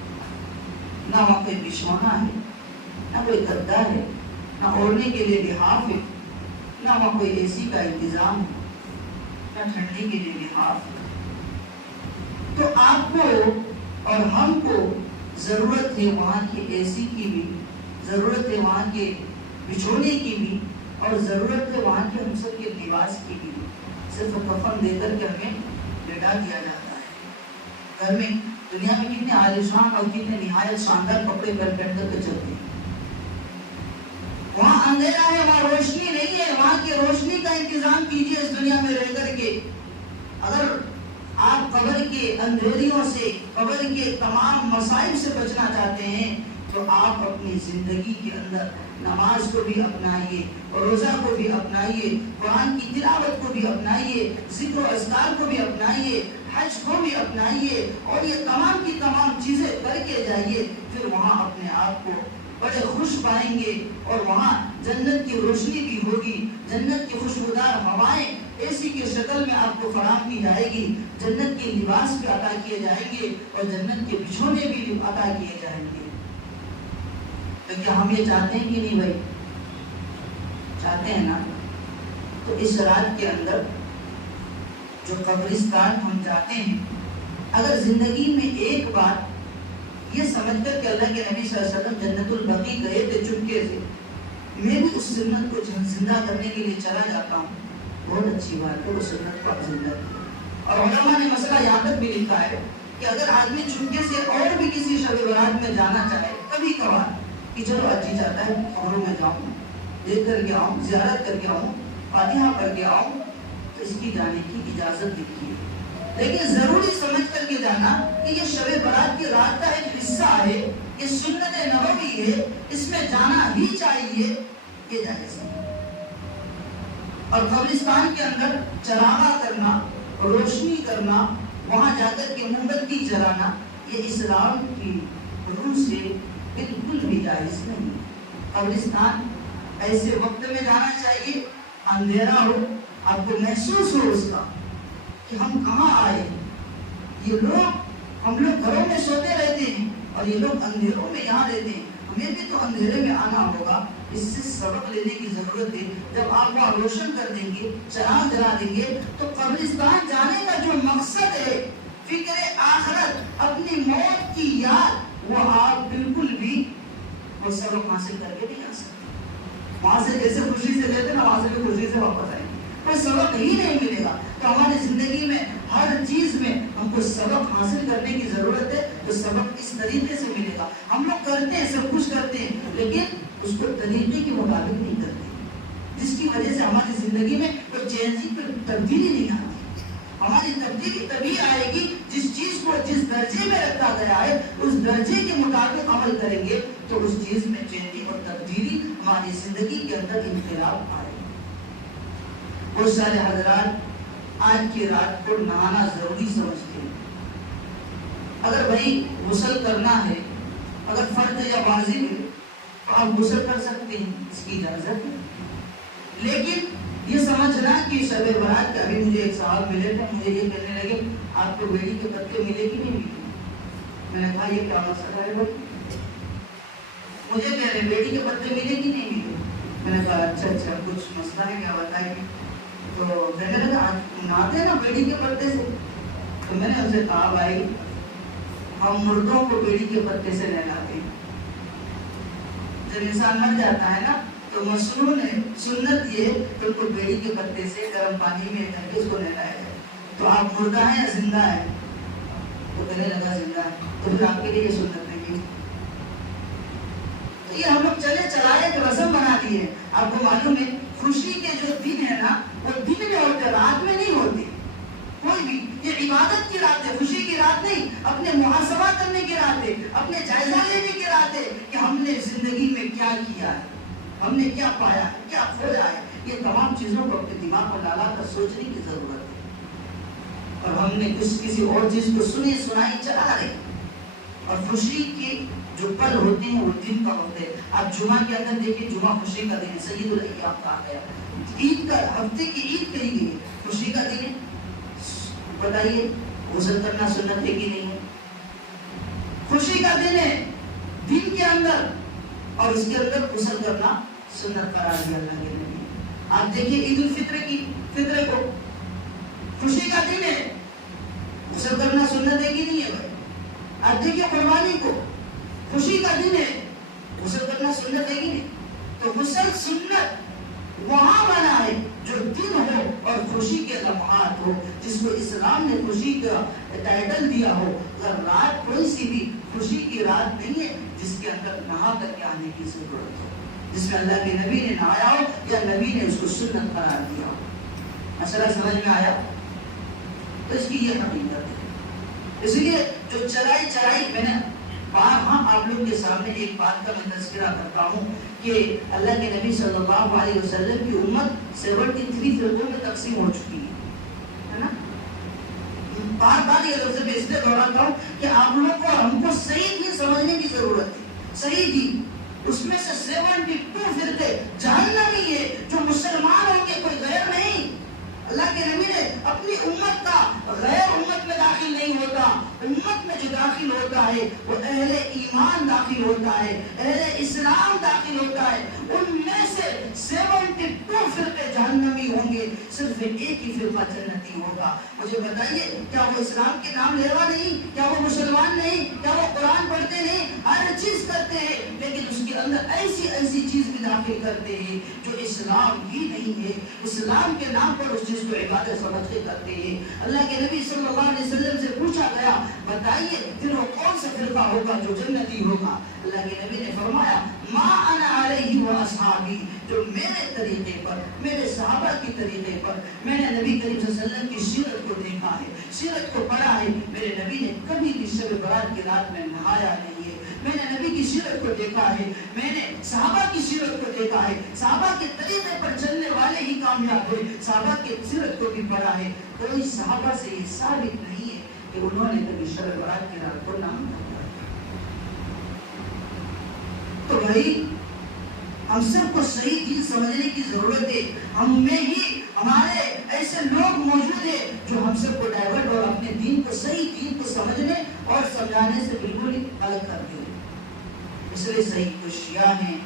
نہ وہاں کوئی بچھونا ہے، نہ کوئی گدا ہے، نہ اوڑھنے کے لیے لحاف ہے، نہ وہاں کوئی اے سی کا انتظام ہے، نہ ٹھنڈی کے لیے لحاف ہے۔ تو آپ کو اور ہم کو ضرورت ہے وہاں کی اے سی کی بھی، ضرورت ہے وہاں کے بچھونے کی بھی، اور ضرورت ہے وہاں کے ہم سب کے لباس کی بھی۔ صرف کفن دے کر کے ہمیں لٹا دیا جاتا ہے۔ گھر میں دنیا میں کتنے عالیشان اور کتنے نہایت شاندار کپڑے پہن کر کے چلتے ہیں، وہاں اندھیرا ہے، وہاں روشنی نہیں ہے، وہاں کی روشنی کا انتظام کیجئے اس دنیا میں رہ کر کے۔ اگر آپ قبر کے اندھیریوں سے، قبر کے تمام مصائب سے بچنا چاہتے ہیں تو آپ اپنی زندگی کے اندر نماز کو بھی اپنائیے، روزہ کو بھی اپنائیے، قرآن کی تلاوت کو بھی اپنائیے، ذکر و اذکار کو بھی اپنائیے، حج کو بھی اپنائیے، اور یہ تمام کی تمام چیزیں کر کے جائیے۔ پھر وہاں اپنے آپ کو بڑے خوش پائیں گے، اور وہاں جنت کی روشنی بھی ہوگی، جنت کی خوشبودار ہوائیں اے سی کی شکل میں آپ کو فراہم کی جائے گی، جنت کے لباس بھی عطا کیے جائیں گے، اور جنت کے بچھونے بھی عطا کیے جائیں گے۔ تو کیا ہم یہ چاہتے ہیں کہ نہیں بھائی؟ چاہتے ہیں نا؟ تو اس رات کے اندر جو قبرستان ہم جاتے ہیں، اگر زندگی میں ایک بار یہ سمجھ کر کہ اللہ کے نبی صلی اللہ علیہ وسلم جنت البقیع گئے تھے چپکے سے، میں بھی اس سنت کو زندہ کرنے کے لیے چلا جاتا ہوں، بہت اچھی بات ہے، وہ سنت کو آپ زندہ کریں۔ اور علماء نے مسئلہ یہاں تک بھی لکھا ہے کہ اگر آدمی چپکے سے اور بھی کسی شب برات میں جانا چاہے کبھی کبھار کہ چلو آج جی چاہتا ہے قبروں میں جاؤں، دیکھ کر کے آؤں، زیارت کر کے آؤں، فاتحہ پڑھ کے آؤں، تو اس کی جانے کی اجازت لکھی ہے، لیکن ضروری سمجھ کر کے جانا کہ یہ شب برات کی رات کا ایک حصہ ہے، یہ سنت نبوی ہے، اس میں جانا ہی چاہیے، یہ جائز ہے۔ اور قبرستان کے اندر چراغاں کرنا، روشنی کرنا، وہاں جا کر کے موم بتی جلانا، یہ اسلام کی روح سے بالکل بھی جائز نہیں۔ قبرستان ایسے وقت میں جانا چاہیے اندھیرا ہو، آپ کو محسوس ہو اس کا کہ ہم کہاں آئے، ہم لوگ گھروں میں سوتے رہتے ہیں اور یہ لوگ اندھیروں میں یہاں رہتے ہیں، ہمیں بھی تو اندھیرے میں آنا ہوگا۔ اس سے سبق لینے کی ضرورت ہے۔ جب آپ وہاں روشن کر دیں گے، چراغ جلا دیں گے، تو قبرستان جانے کا جو مقصد ہے، فکر آخرت، اپنی موت کی یاد، وہ آپ بالکل بھی وہ سبق حاصل کر کے نہیں آ سکتے۔ وہاں سے جیسے خوشی سے گئے تھے نا، وہاں سے بھی خوشی سے واپس آئیں گے، کوئی سبق ہی نہیں ملے گا۔ تو ہماری زندگی میں ہر چیز میں ہم کو سبق حاصل کرنے کی ضرورت ہے، تو سبق اس طریقے سے ملے گا۔ ہم لوگ کرتے ہیں، سب کچھ کرتے ہیں، لیکن اس کو طریقے کے مطابق نہیں کرتے، جس کی وجہ سے ہماری زندگی میں کوئی چینجنگ، تبدیلی نہیں آتی۔ ہماری تبدیلی تبھی آئے گی جس چیز کو جس درجے میں رکھا گیا ہے اس درجے کے مطابق عمل کریں گے، تو اس چیز میں چینجنگ اور تبدیلی ہماری زندگی کے اندر انقلاب آئے گا۔ بہت سارے حضرات آج کی رات کو نہانا ضروری سمجھتے ہیں۔ اگر بھائی غسل کرنا ہے، اگر فرض یا واجب ہے تو آپ غسل کر سکتے ہیں، اس کی اجازت ہے، لیکن یہ سمجھنا کہ شب برات کے ابھی مجھے ایک صاحب ملے تھے، مجھے یہ کہنے لگے آپ کو بیڑی کے پتے ملے کہ نہیں ملے؟ میں نے کہا یہ کیا مسئلہ ہے بھائی؟ مجھے کہہ رہے بیڑی کے پتے ملے کہ نہیں ملے؟ میں نے کہا اچھا کچھ مسئلہ ہے کیا بتائیے؟ تو کہنے لگا آج نہاتے ہیں نا بیڑی کے پتے سے۔ تو میں نے ان سے کہا بھائی ہم مردوں کو بیڑی کے پتے سے نہلاتے ہیں، جب انسان مر جاتا ہے نا تو مسنون ہے، سنت یہ کہ ان کو بیڑی کے پتے سے گرم پانی میں کر کے اس کو نہلایا جائے۔ تو آپ مردہ ہیں یا زندہ ہیں؟ تو کہنے لگا زندہ ہے۔ تو پھر آپ کے لیے یہ سنت نہیں ہے۔ تو یہ ہم لوگ چلے چلائے ایک رسم بنا دی ہے۔ آپ کو معلوم ہے خوشی کے جو دن ہے نا وہ دن میں ہوتے، رات میں نہیں ہوتے کوئی بھی۔ یہ عبادت کی رات ہے، خوشی کی رات نہیں، اپنے محاسبہ کرنے کی رات ہے، اپنے جائزہ لینے کی رات ہے کہ ہم نے زندگی میں کیا کیا ہے، ہم نے کیا پایا ہے، کیا کھویا ہے۔ یہ تمام چیزوں کو اپنے دماغ پر ڈالا کر سوچنے کی ضرورت ہے، اور ہم نے کسی اور چیز کو سنی سنائی چلا رہے۔ اور خوشی کے جو پل ہوتے ہیں وہ دن کا ہوتے ہیں۔ آپ جمعہ کے اندر دیکھیں، جمعہ خوشی کا دن ہے، سید الایام کہا گیا۔ عید کا، ہفتے کی عید کہی گئی ہے، خوشی کا دن ہے۔ بتائیے غسل کرنا سنت ہے کہ نہیں ہے؟ خوشی کا دن ہے دن کے اندر، اور اس کے اندر غسل کرنا سنت قرار دیا اللہ کے نبی۔ آپ دیکھیے عید الفطر کی، فطر کو خوشی کا دن ہے، غسل کرنا سنت ہے کہ نہیں ہے بھائی؟ آپ دیکھیے قربانی کو، خوشی کا دن ہے، غسل کرنا سنت ہے کہ نہیں؟ تو غسل سنت وہاں بنا ہے جو دن ہو اور خوشی کے لمحات ہو، جس کو اسلام نے خوشی کا ٹائٹل دیا ہو۔ اگر رات کوئی سی بھی خوشی کی رات نہیں ہے جس کے اندر نہا کر کے آنے کی ضرورت ہو، جس میں اللہ کے نبی نے نہایا ہو یا نبی نے اس کو سنت قرار دیا ہو۔ مسئلہ سمجھ میں آیا؟ تو اس کی یہ حقیقت ہے۔ اس لیے جو چرائی میں نے ہاں آپ لوگ کے سامنے ایک بات کا میں تذکرہ کرتا ہوں کہ اللہ کے نبی صلی اللہ علیہ وسلم کی امت 73 فرقوں میں تقسیم ہو چکی ہے نا۔ بار بار یہ لفظ میں اس لیے دہراتا ہوں کہ آپ لوگوں کو ہم کو صحیح دین سمجھنے کی ضرورت ہے۔ صحیح دین، اس میں سے 72 فرقے جہنمی ہے، جو مسلمان ہوں گے، کوئی غیر نہیں۔ اللہ کے نبی نے اپنی امت کا غیر امت میں داخل نہیں ہوتا، امت میں جو داخل داخل ہوتا ہے وہ اہل ایمان داخل ہوتا ہے، اہل اسلام داخل ہوتا ہے، ان میں سے 72 فرقے جہنمی ہوں گے، صرف ایک ہی فرقہ جنتی ہوگا۔ مجھے بتائیے کیا وہ اسلام کے نام لیوا نہیں؟ کیا وہ مسلمان نہیں؟ کیا وہ قرآن پڑھتے نہیں؟ ہر چیز کرتے ہیں، لیکن اس کے اندر ایسی چیز بھی داخل کرتے ہیں جو اسلام ہی نہیں ہے، اسلام کے نام پر اس چیز کو عبادت سمجھ کے کرتے ہیں۔ اللہ کے نبی صلی اللہ علیہ وسلم سے پوچھا گیا بتائیے پھر وہ کون سا فرقہ ہوگا جو جنتی ہوگا؟ اللہ کے نبی نے فرمایا ما انا علیہ و اصحابی، جو میرے طریقے پر، میرے صحابہ کی طریقے پر، میں نے نبی کریم صلی اللہ علیہ وسلم کی سیرت کو دیکھا ہے، سیرت کو پڑھا ہے، میرے نبی نے کبھی بھی شب برات کی رات میں نہایا نہیں ہے، میں نے نبی کی سیرت کو دیکھا ہے، میں نے صحابہ کی سیرت کو دیکھا ہے، صحابہ کے طریقے پر چلنے والے ہی کامیاب ہوئے، صحابہ کی سیرت کو بھی پڑھا ہے، کوئی صحابہ سے یہ ثابت نہیں ہے کہ انہوں نے کبھی شب برات کی رات کو نہ منایا۔ تو بھائی ہم سب کو صحیح دین سمجھنے کی ضرورت ہے، ہم میں ہی ہمارے ایسے لوگ موجود ہیں جو ہم سب کو ڈائیورٹ اور اپنے دین کو، صحیح دین کو سمجھنے اور سمجھانے سے بالکل ہی الگ کرتے ہیں۔ اس لیے صحیح کوئی شیعہ ہیں،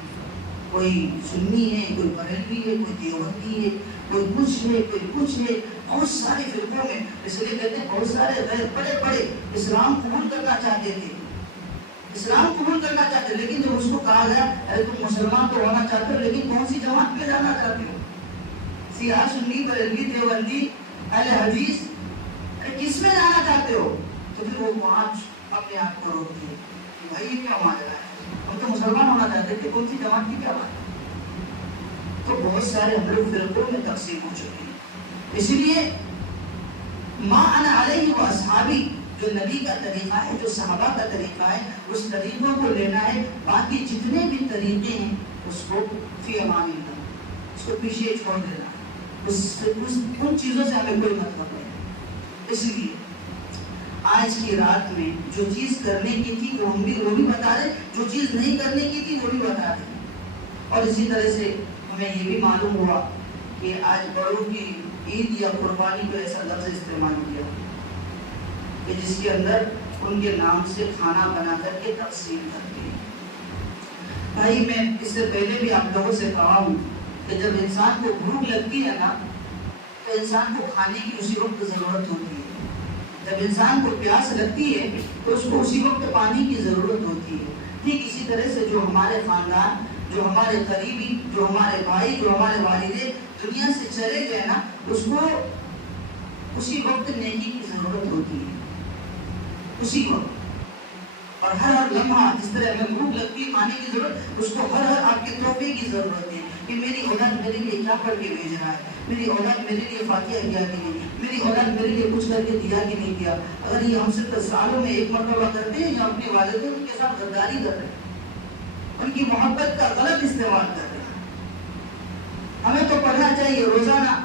کوئی سنی ہے، کوئی بریلوی ہے، کوئی دیوبندی ہے، کوئی کچھ ہے، کوئی کچھ ہے، بہت سارے فرقوں میں، اس لیے کہتے ہیں بہت سارے غیر بڑے بڑے اسلام قبول کرنا چاہتے تھے، اسلام قبول کرنا چاہتے، لیکن جب اس کو کہا گیا ارے تم مسلمان تو ہونا چاہتے ہو لیکن کون سی جماعت پہ جانا چاہتے ہو؟ سیاہ، سنی، بریلوی، دیوبندی، اہل حدیث، کس میں جانا چاہتے ہو؟ تو پھر وہ وہاں اپنے آپ کو روکتے ہیں کہ بھائی یہ کیا ماجرا ہے، ہم تو مسلمان ہونا چاہتے تھے، کون سی جماعت کی کیا بات ہے؟ تو بہت سارے ہم لوگ فرقوں میں تقسیم ہو چکے ہیں۔ اسی لیے ما انا علیہ و اصحابی، جو نبی کا طریقہ ہے، جو صحابہ کا طریقہ ہے، اس طریقوں کو لینا ہے، باقی جتنے بھی طریقے ہیں اس کو فی امان اللہ، اس کو پیچھے چھوڑ دینا، ان چیزوں سے ہمیں کوئی مطلب نہیں۔ اس لیے آج کی رات میں جو چیز کرنے کی تھی وہ بھی بتا رہے، جو چیز نہیں کرنے کی تھی وہ بھی بتا رہے۔ اور اسی طرح سے ہمیں یہ بھی معلوم ہوا کہ آج بڑوں کی عید یا قربانی کو ایسا لفظ استعمال کیا کہ جس کے اندر ان کے نام سے کھانا بنا کر کے تقسیم کرتے ہیں۔ بھائی میں اس سے پہلے بھی آپ لوگوں سے کہا ہوں کہ جب انسان کو بھوک لگتی ہے نا تو انسان کو کھانے کی اسی وقت ضرورت ہوتی ہے، جب انسان کو پیاس لگتی ہے تو اس کو اسی وقت پانی کی ضرورت ہوتی ہے۔ ٹھیک اسی طرح سے جو ہمارے خاندان، جو ہمارے قریبی، جو ہمارے بھائی، جو ہمارے والدے دنیا سے چلے گئے نا، اس کو اسی وقت نیکی کی ضرورت ہوتی ہے، اسی وقت۔ اور ہر لمحہ جس طرح ہمیں بھوک لگتی ہے، کھانے کی ضرورت، اس کو ہر آپ کے تحفے کی ضرورت ہے کہ میری اولاد میرے لیے کیا پڑھ کے بھیج رہا ہے، میری اولاد میرے لیے فاتحہ کیا کہ نہیں، میری اولاد میرے لیے کچھ کر کے دیا کہ نہیں دیا۔ اگر یہ ہم سے سالوں میں ایک مرتبہ کرتے ہیں یا اپنے والدین کے ساتھ غداری کر رہے ہیں، ان کی محبت کا غلط استعمال کر رہے ہیں۔ ہمیں تو پڑھنا چاہیے روزانہ،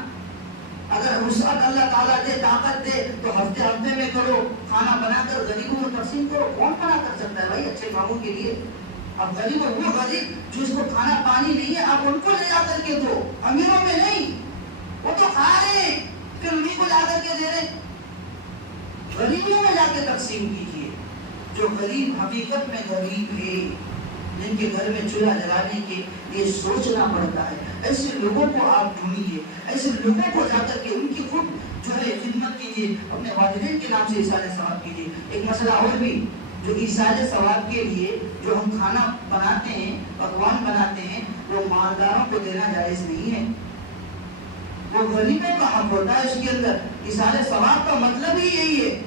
اگر وسعت اللہ تعالیٰ دے، طاقت دے تو ہفتے میں کرو، کھانا بنا کر غریبوں میں تقسیم کرو۔ کون منع کر سکتا ہے بھائی اچھے کاموں کے لیے؟ اب غریب وہ غریب جو اس کو کھانا پانی نہیں ہے، آپ ان کو لے جا کر کے دو، امیروں میں نہیں، وہ تو کھا رہے ہیں پھر انہیں کو لا کر کے دے رہے۔ غریبوں میں جا کے تقسیم کیجیے، جو غریب حقیقت میں غریب ہے، جن کے گھر میں چولہا جلانے کے لیے سوچنا پڑتا ہے، ایسے لوگوں کو آپ ڈھونڈیے، ایسے لوگوں کو جا کر کے ان کی خود جو ہے خدمت کیجیے، اپنے والدین کے نام سے ایصال ثواب کیجیے۔ ایک مسئلہ اور بھی جو ایصال ثواب کے لیے جو ہم کھانا بناتے ہیں، پکوان بناتے ہیں، وہ مالداروں کو دینا جائز نہیں ہے، وہ غریبوں کا حق ہوتا ہے۔ اس کے اندر ایصال ثواب کا مطلب ہی یہی ہے،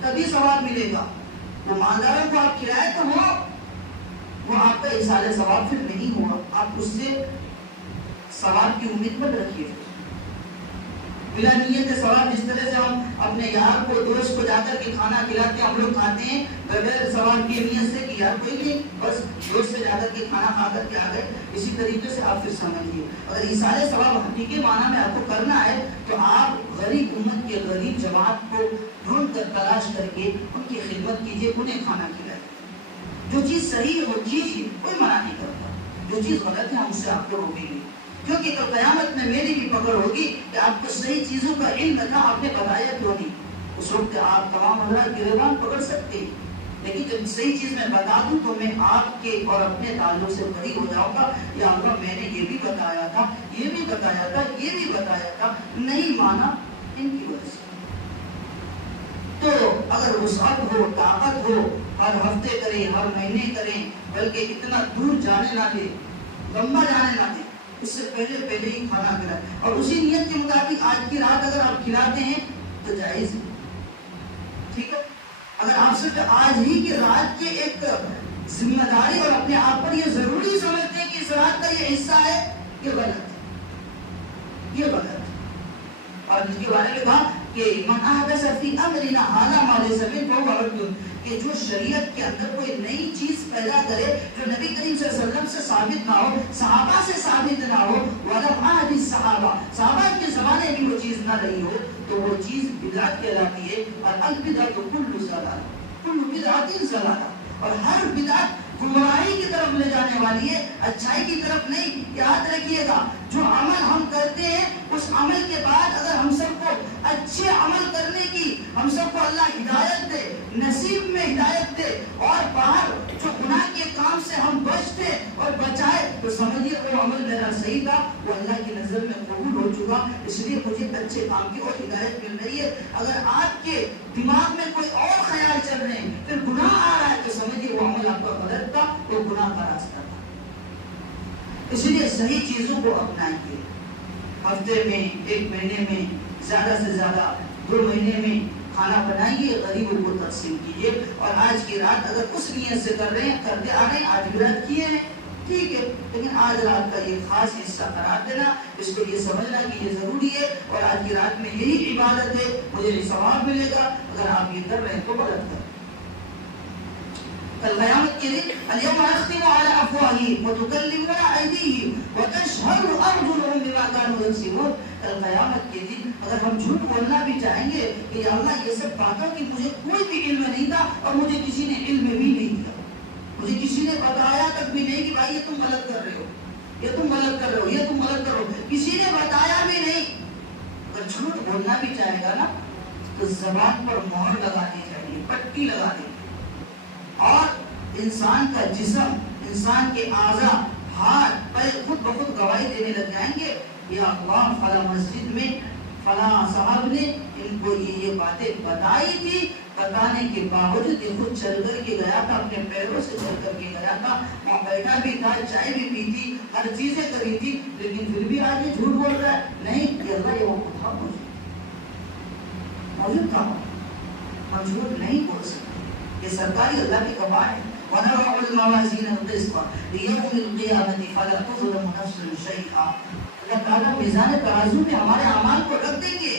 تبھی ثواب ملے گا۔ وہ مالداروں کو آپ کھلائے تو ہو، وہ آپ کا ایصال ثواب پھر نہیں ہوا، آپ اس سے ثواب کی امید مت رکھیے۔ بلا نیت ثواب، جس طرح سے ہم اپنے یار کو، دوست کو جا کر کے کھانا کھلاتے ہیں، ہم لوگ کھاتے ہیں بغیر ثواب کی نیت سے کہ یار کوئی نہیں، بس دوست سے جا کر کے کھانا کھا کر کے آ گئے، اسی طریقے سے آپ پھر سمجھیے اگر ایصال ثواب حقیقی معنی میں آپ کو کرنا ہے تو آپ غریب امت کے غریب جماعت کو ڈھونڈ کر تلاش کر کے ان کی خدمت کیجیے، انہیں کھانا کھلائیں۔ جو چیز صحیح ہو کیجیے، کوئی منع نہیں کرتا، جو چیز غلط ہے ہم سے آپ کو روکیں گے، کیونکہ کل قیامت میں میری بھی پکڑ ہوگی کہ آپ کو صحیح چیزوں کا علم تھا، آپ نے بتایا کیوں نہیں، اس وقت آپ تمام حضرات گریبان پکڑ سکتے ہیں، لیکن جب صحیح چیز میں بتا دوں تو میں آپ کے اور اپنے تعلق سے بری ہو جاؤں گا، یا اللہ میں نے یہ بھی بتایا تھا، یہ بھی بتایا تھا، یہ بھی بتایا تھا، نہیں مانا ان کی وجہ سے۔ تو اگر وسعت ہو، طاقت ہو، ہر ہفتے کریں، ہر مہینے کریں، بلکہ اتنا دور جانے نہ دیں، لمبا جانے نہ دیں، اس سے پہلے ہی کھانا کھلائیں، اور اسی نیت کے مطابق آج کی رات اگر آپ کھلاتے ہیں تو جائز ہے، ٹھیک ہے۔ اگر آپ صرف آج ہی کی رات کے ایک ذمہ داری اور اپنے آپ پر یہ ضروری سمجھتے ہیں کہ اس رات کا یہ حصہ ہے، یہ غلط ہے، یہ غلط ہے۔ اور جس کے بارے میں کہا کہ من احدث فی امرنا ھذا ما لیس منہ فہو رد، کہ جو شریعت کے اندر کوئی نئی چیز پیدا کرے جو نبی کریم صلی اللہ علیہ وسلم سے ثابت نہ ہو، صحابہ سے ثابت نہ ہو، ولم عہد الصحابہ، صحابہ کے زمانے میں وہ چیز نہ رہی ہو، تو وہ چیز بدعت کہلاتی ہے۔ اور البدعۃ کل ضلالہ، کل بدعۃ ضلالہ، اور ہر بدعت گمراہی کی طرف لے جانے والی ہے، اچھائی کی طرف نہیں۔ یاد رکھیے گا، جو عمل ہم کرتے ہیں اس عمل کے بعد اگر ہم سب کو اچھے عمل کرنے کی، ہم سب کو اللہ ہدایت دے، نصیب میں ہدایت دے، اور باہر جو گناہ کے کام سے ہم بچتے اور بچائے، تو سمجھیے وہ عمل میرا صحیح تھا، وہ اللہ کی نظر میں قبول ہو چکا، اس لیے مجھے اچھے کام کی اور ہدایت مل رہی ہے۔ اگر آپ کے دماغ میں کوئی اور خیال چل رہے ہیں، پھر گناہ آ رہا ہے، تو سمجھیے وہ عمل آپ کا غلط تھا، وہ گناہ کا راستہ تھا۔ اس لیے صحیح چیزوں کو اپنائیے، ہفتے میں، ایک مہینے میں، زیادہ سے زیادہ 2 مہینے میں کھانا بنائیے، غریبوں کو تقسیم کیجیے۔ اور آج کی رات اگر اس نیت سے کر رہے ہیں، کرتے آ رہے ہیں، آج بھی رات کیے ہیں، ٹھیک ہے، لیکن آج رات کا یہ خاص حصہ قرار دینا، اس کو یہ سمجھنا کہ یہ ضروری ہے، اور آج کی رات میں یہی عبادت ہے، مجھے یہ ثواب ملے گا۔ اگر آپ یہ کر رہے ہیں تو غلط ہے۔ کل قیامت کے دن اليوم نختم على افواههم وتكلمنا ايديهم وتشهد ارجلهم بما كانوا يكسبون۔ کل قیامت کے دن اگر ہم جھوٹ بولنا بھی چاہیں گے کہ یا اللہ یہ سب باتوں کی مجھے کوئی بھی علم نہیں تھا، اور مجھے کسی نے علم بھی نہیں دیا، مجھے کسی نے بتایا تک بھی نہیں کہ بھائی یہ تم غلط کر رہے ہو، یہ تم غلط کر رہے ہو، یہ تم غلط کرو، کسی نے بتایا بھی نہیں۔ اگر جھوٹ بولنا بھی چاہے گا نا تو زبان پر مہر لگانی چاہیے، پٹی لگا دیں، اور انسان کا جسم، انسان کے اعضاء، ہاتھ پیر خود بخود گواہی دینے لگ جائیں گے، یا اللہ فلاں مسجد میں فلاں صاحب نے ان کو یہ باتیں بتائی تھی، بتانے کے باوجود یہ خود چل کر کے گیا تھا، اپنے پیروں سے چل کر کے گیا تھا، وہاں بیٹھا بھی تھا، چائے بھی پی تھی، ہر چیزیں کری تھی، لیکن پھر بھی آج یہ جھوٹ بول رہا ہے۔ نہیں، یہ اللہ یہ وہ تھا موجود تھا، ہم جھوٹ نہیں بول سکتے، یہ سرکاری اللہ کی گواہ ہے۔ وَنَضَعُ الْمَوَازِينَ الْقِسْطَ لِيَوْمِ الْقِيَامَةِ فَلَا تُظْلَمُ نَفْسٌ شَيْئًا۔ اللہ تعالیٰ میزان ترازو میں ہمارے اعمال کو رکھ دیں گے،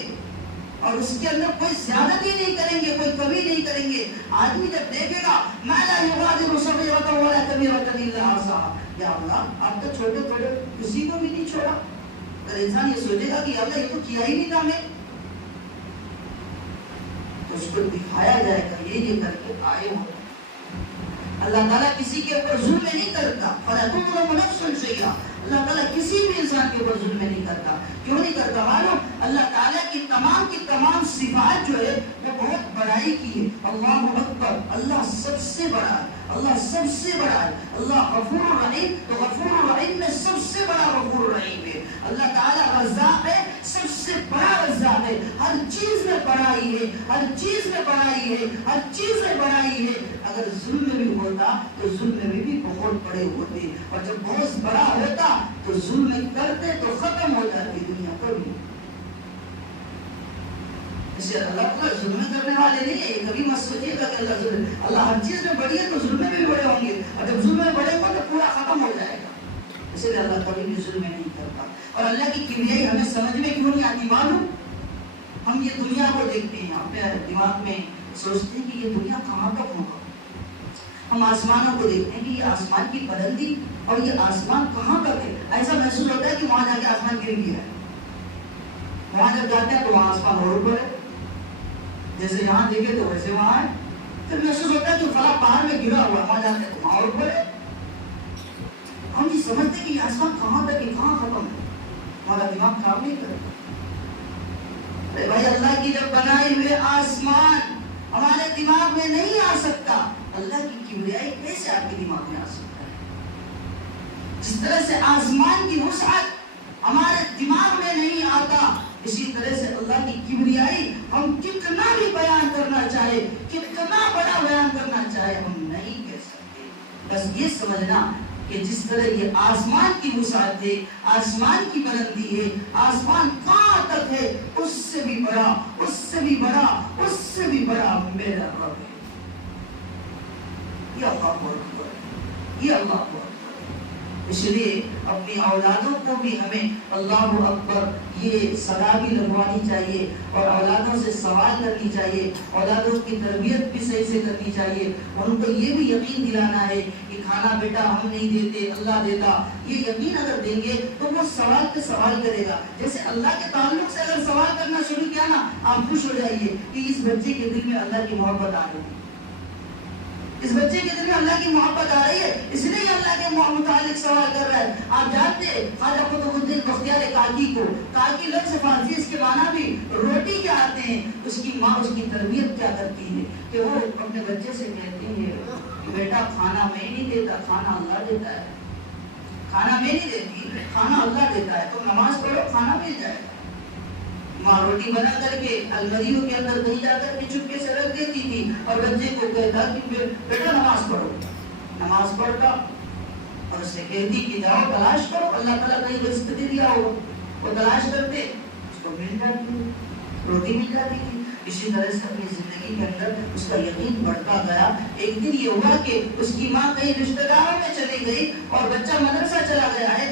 اور اس کے اندر کوئی زیادتی نہیں کریں گے، کوئی کمی نہیں کریں گے۔ آدمی جب دیکھے گا مَا لَا يُغَادِرُ صَغِيرَةً وَلَا كَبِيرَةً إِلَّا أَحْصَاهَا، یا اللہ آپ تو چھوٹے بڑے کسی کو بھی نہیں چھوڑا۔ اگر انسان یہ سوچے گا کہ یا اللہ یہ تو کیا ہی نہیں تھا میں، تو اس کو دکھایا جائے گا یہ کر کے آئے ہو۔ اللہ تعالیٰ کسی کے اوپر ظلم نہیں کرتا، فَلَا تُظْلَمُ نَفْسٌ شَيْئًا، اللہ تعالیٰ کسی بھی انسان کے اوپر ظلم نہیں کرتا۔ کیوں نہیں کرتا معلوم؟ اللہ تعالیٰ کی تمام صفات جو ہے وہ بہت بڑائی کی ہے۔ اللہ اکبر، اللہ سب سے بڑا ہے، اللہ سب سے بڑا ہے۔ اللہ غفور الرحیم، تو غفور الرحیم میں سب سے بڑا غفور الرحیم ہے۔ اللہ تعالیٰ رزاق ہے، سب سے بڑا رزاق ہے، ہر چیز میں بڑائی ہے، ہر چیز میں بڑائی ہے، ہر چیز میں بڑائی ہے۔ اگر ظلم بھی ہوتا تو ظلم میں بھی بہت بڑے ہوتے، اور جب بہت بڑا ہوتا تو ظلم کرتے تو ختم ہو جاتی دنیا پر بھی۔ اس لیے اللہ تعالیٰ ظلم کرنے والے نہیں ہے، یہ کبھی مت سوچیے گا کہ اللہ ہر چیز میں بڑی ہے تو ظلم میں بھی بڑے ہوں گے، اور جب ظلم میں بڑے ہوں تو پورا ختم ہو جائے گا۔ اس لیے اللہ کبھی بھی ظلم نہیں کرتا۔ اور اللہ کی کبریائی ہمیں سمجھ میں کیوں نہیں آتی معلوم؟ ہم یہ دنیا کو دیکھتے ہیں، اپنے دماغ میں سوچتے ہیں کہ یہ دنیا کہاں تک ہوگا، ہم آسمانوں کو دیکھتے ہیں کہ یہ آسمان کی بلندی اور یہ آسمان کہاں تک ہے، ایسا محسوس ہوتا ہے کہ وہاں جا کے آسمان گر گیا ہے، وہاں جب جاتے ہیں تو وہاں آسمان اور اوپر ہے، جیسے یہاں دیکھے تو ویسے وہاں ہے، پھر محسوس ہوتا ہے کہ فلاں پہاڑ میں گرا ہوا ہے، وہاں جاتے ہیں تو وہاں اور اوپر ہے۔ ہم یہ سمجھتے ہیں کہ یہ آسمان کہاں تک ہے، کہاں ختم ہے، ہمارا دماغ کام نہیں کرتا۔ بھائی اللہ کی جب بنائے ہوئے آسمان میں نہیں آ سکتا، اللہ کی کبریائی کیسے آپ کے دماغ میں آ سکتا ہے؟ جس طرح سے آسمان کی وسعت ہمارے دماغ میں نہیں آتا، اسی طرح سے اللہ کی کبریائی ہم کتنا بھی بیان کرنا چاہے، کتنا بڑا بیان کرنا چاہے، ہم نہیں کہہ سکتے۔ بس یہ سمجھنا کہ جس طرح یہ آسمان کی وسعت ہے، آسمان کی بلندی ہے، آسمان کہاں تک ہے، اس سے بھی بڑا، اس سے بھی بڑا، اس سے بھی بڑا میرا رب ہے۔ یہ اللہ اکبر ہے، یہ اللہ اکبر۔ اس لیے اپنی اولادوں کو بھی ہمیں اللہ اکبر یہ صدا بھی لگوانی چاہیے، اور اولادوں سے سوال کرنی چاہیے، اولادوں کی تربیت بھی صحیح سے کرنی چاہیے، اور ان کو یہ بھی یقین دلانا ہے کہ کھانا بیٹا ہم نہیں دیتے، اللہ دیتا۔ یہ یقین اگر دیں گے تو وہ سوال پہ سوال کرے گا۔ جیسے اللہ کے تعلق سے اگر سوال کرنا شروع کیا نا، آپ خوش ہو جائیے کہ اس بچے کے دل میں اللہ کی محبت آ رہی ہے، اس بچے کے دل میں اللہ کی محبت آ رہی ہے، اس لیے یہ اللہ کے متعلق سوال کر رہا ہے۔ آپ جانتے ہیں خواجہ قطب الدین بختیار کاکی کو، کاکی لفظ فارسی اس کے معنی بھی روٹی کے آتے ہیں۔ اس کی ماں اس کی تربیت کیا کرتی ہے کہ وہ اپنے بچے سے کہتی ہے کہ بیٹا کھانا میں نہیں دیتا، کھانا اللہ دیتا ہے، کھانا میں نہیں دیتی، کھانا اللہ دیتا ہے، تم نماز پڑھو کھانا مل جائے۔ ماں روٹی بنا کر کے المریوں کے اندر کہیں جا کر کے چپکے سے رکھ دیتی تھی، اور بچے کو کہتا کہ بیٹا نماز پڑھو، نماز پڑھتا اور اس سے کہتی کہ جاؤ تلاش کرو، اللہ تعالیٰ کہیں رزق دے دیا ہو، وہ تلاش کرتے، اس کو مل جاتی، روٹی مل جاتی تھی۔ اسی طرح سے اپنی زندگی کے اندر اس کا یقین بڑھتا گیا۔ ایک دن یہ ہوا کہ اس کی ماں کہیں رشتہ داروں میں چلی گئی اور بچہ مدرسہ چلا گیا ہے،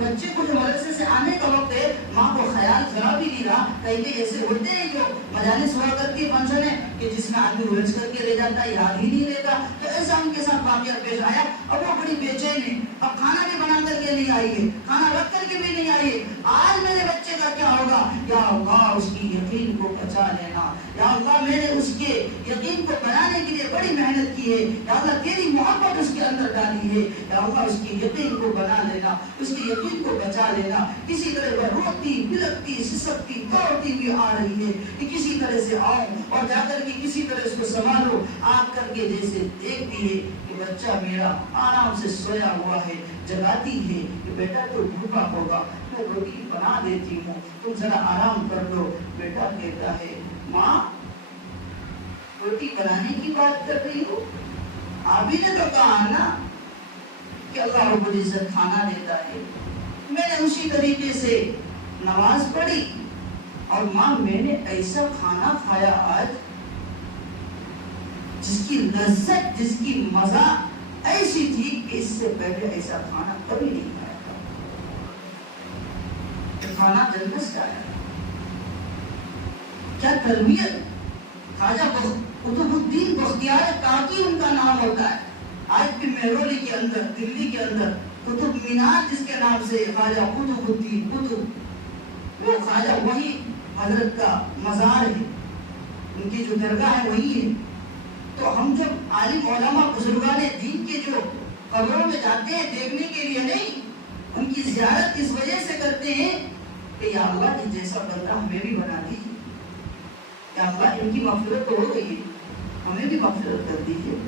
بچے کو جو مدرسے سے آنے کا وقت ہے، ماں کو خیال ذرا بھی نہیں رہا، کہیں کہ ایسے ہوتے ہیں جو مجالس ہوا کرتی ہے فنکشن ہے کہ جس میں آدمی الجھ کر کے لے جاتا ہے، یاد ہی نہیں رہتا، تو ایسا ان کے ساتھ واقعہ پیش آیا۔ اب وہ بڑی بے چین ہے، اب کھانا بھی بنا کر کے نہیں آئی ہے، کھانا رکھ کر کے بھی نہیں آئی ہے، آج میرے بچے کا کیا ہوگا؟ یا اللہ اس کی یقین کو بچا لینا، یا اللہ میں نے اس کے یقین کو بنانے کے لیے بڑی محنت کی ہے، یا اللہ تیری محبت اس کے اندر ڈالی ہے، یا اللہ اس کی یقین کو بنا لینا، اس کی یقین کو بچا لینا۔ کسی طرح وہ روتی بلکتی سسکتی دوڑتی بھی آ رہی ہے کہ کسی طرح سے آؤ اور جا کر کے کسی طرح اس کو سنبھالو، آ کر کے جیسے دیکھتی ہے کہ بچہ میرا آرام سے سویا ہوا ہے، جگاتی ہے کہ بیٹا تو بھوکا ہوگا، میں روٹی بنا دیتی ہوں، تم ذرا آرام کر لو۔ بیٹا کہتا ہے ماں روٹی بنانے کی بات کر رہی ہو، آپ ہی نے تو کہا نا کہ اللہ رب العزت کھانا دیتا ہے۔ میں نے اسی طریقے سے نماز پڑھی اور ماں میں نے ایسا کھانا کھایا آج جس کی لذت، جس کی مزہ ایسی تھی کہ اس سے پہلے ایسا کھانا کبھی نہیں کھایا تھا۔ کھانا جنت سے آیا، کیا تربیت! خواجہ قطب الدین بختیار کاکی ان کا نام ہوتا ہے۔ آج بھی مہرولی کے اندر، دلی کے اندر قطب مینار جس کے نام سے خواجہ قطب الدین قطب، وہ خواجہ وہی حضرت کا مزار ہے، ان کی جو درگاہ ہے وہی ہے۔ تو ہم جب عالم علماء بزرگان دین کے جو قبروں میں جاتے ہیں دیکھنے کے لیے نہیں، ان کی زیارت اس وجہ سے کرتے ہیں کہ یا اللہ کی جیسا بندہ ہمیں بھی بنا دیجیے، یا اللہ ان کی مغفرت تو ہو گئی ہے، ہمیں بھی مغفرت کر دیجیے۔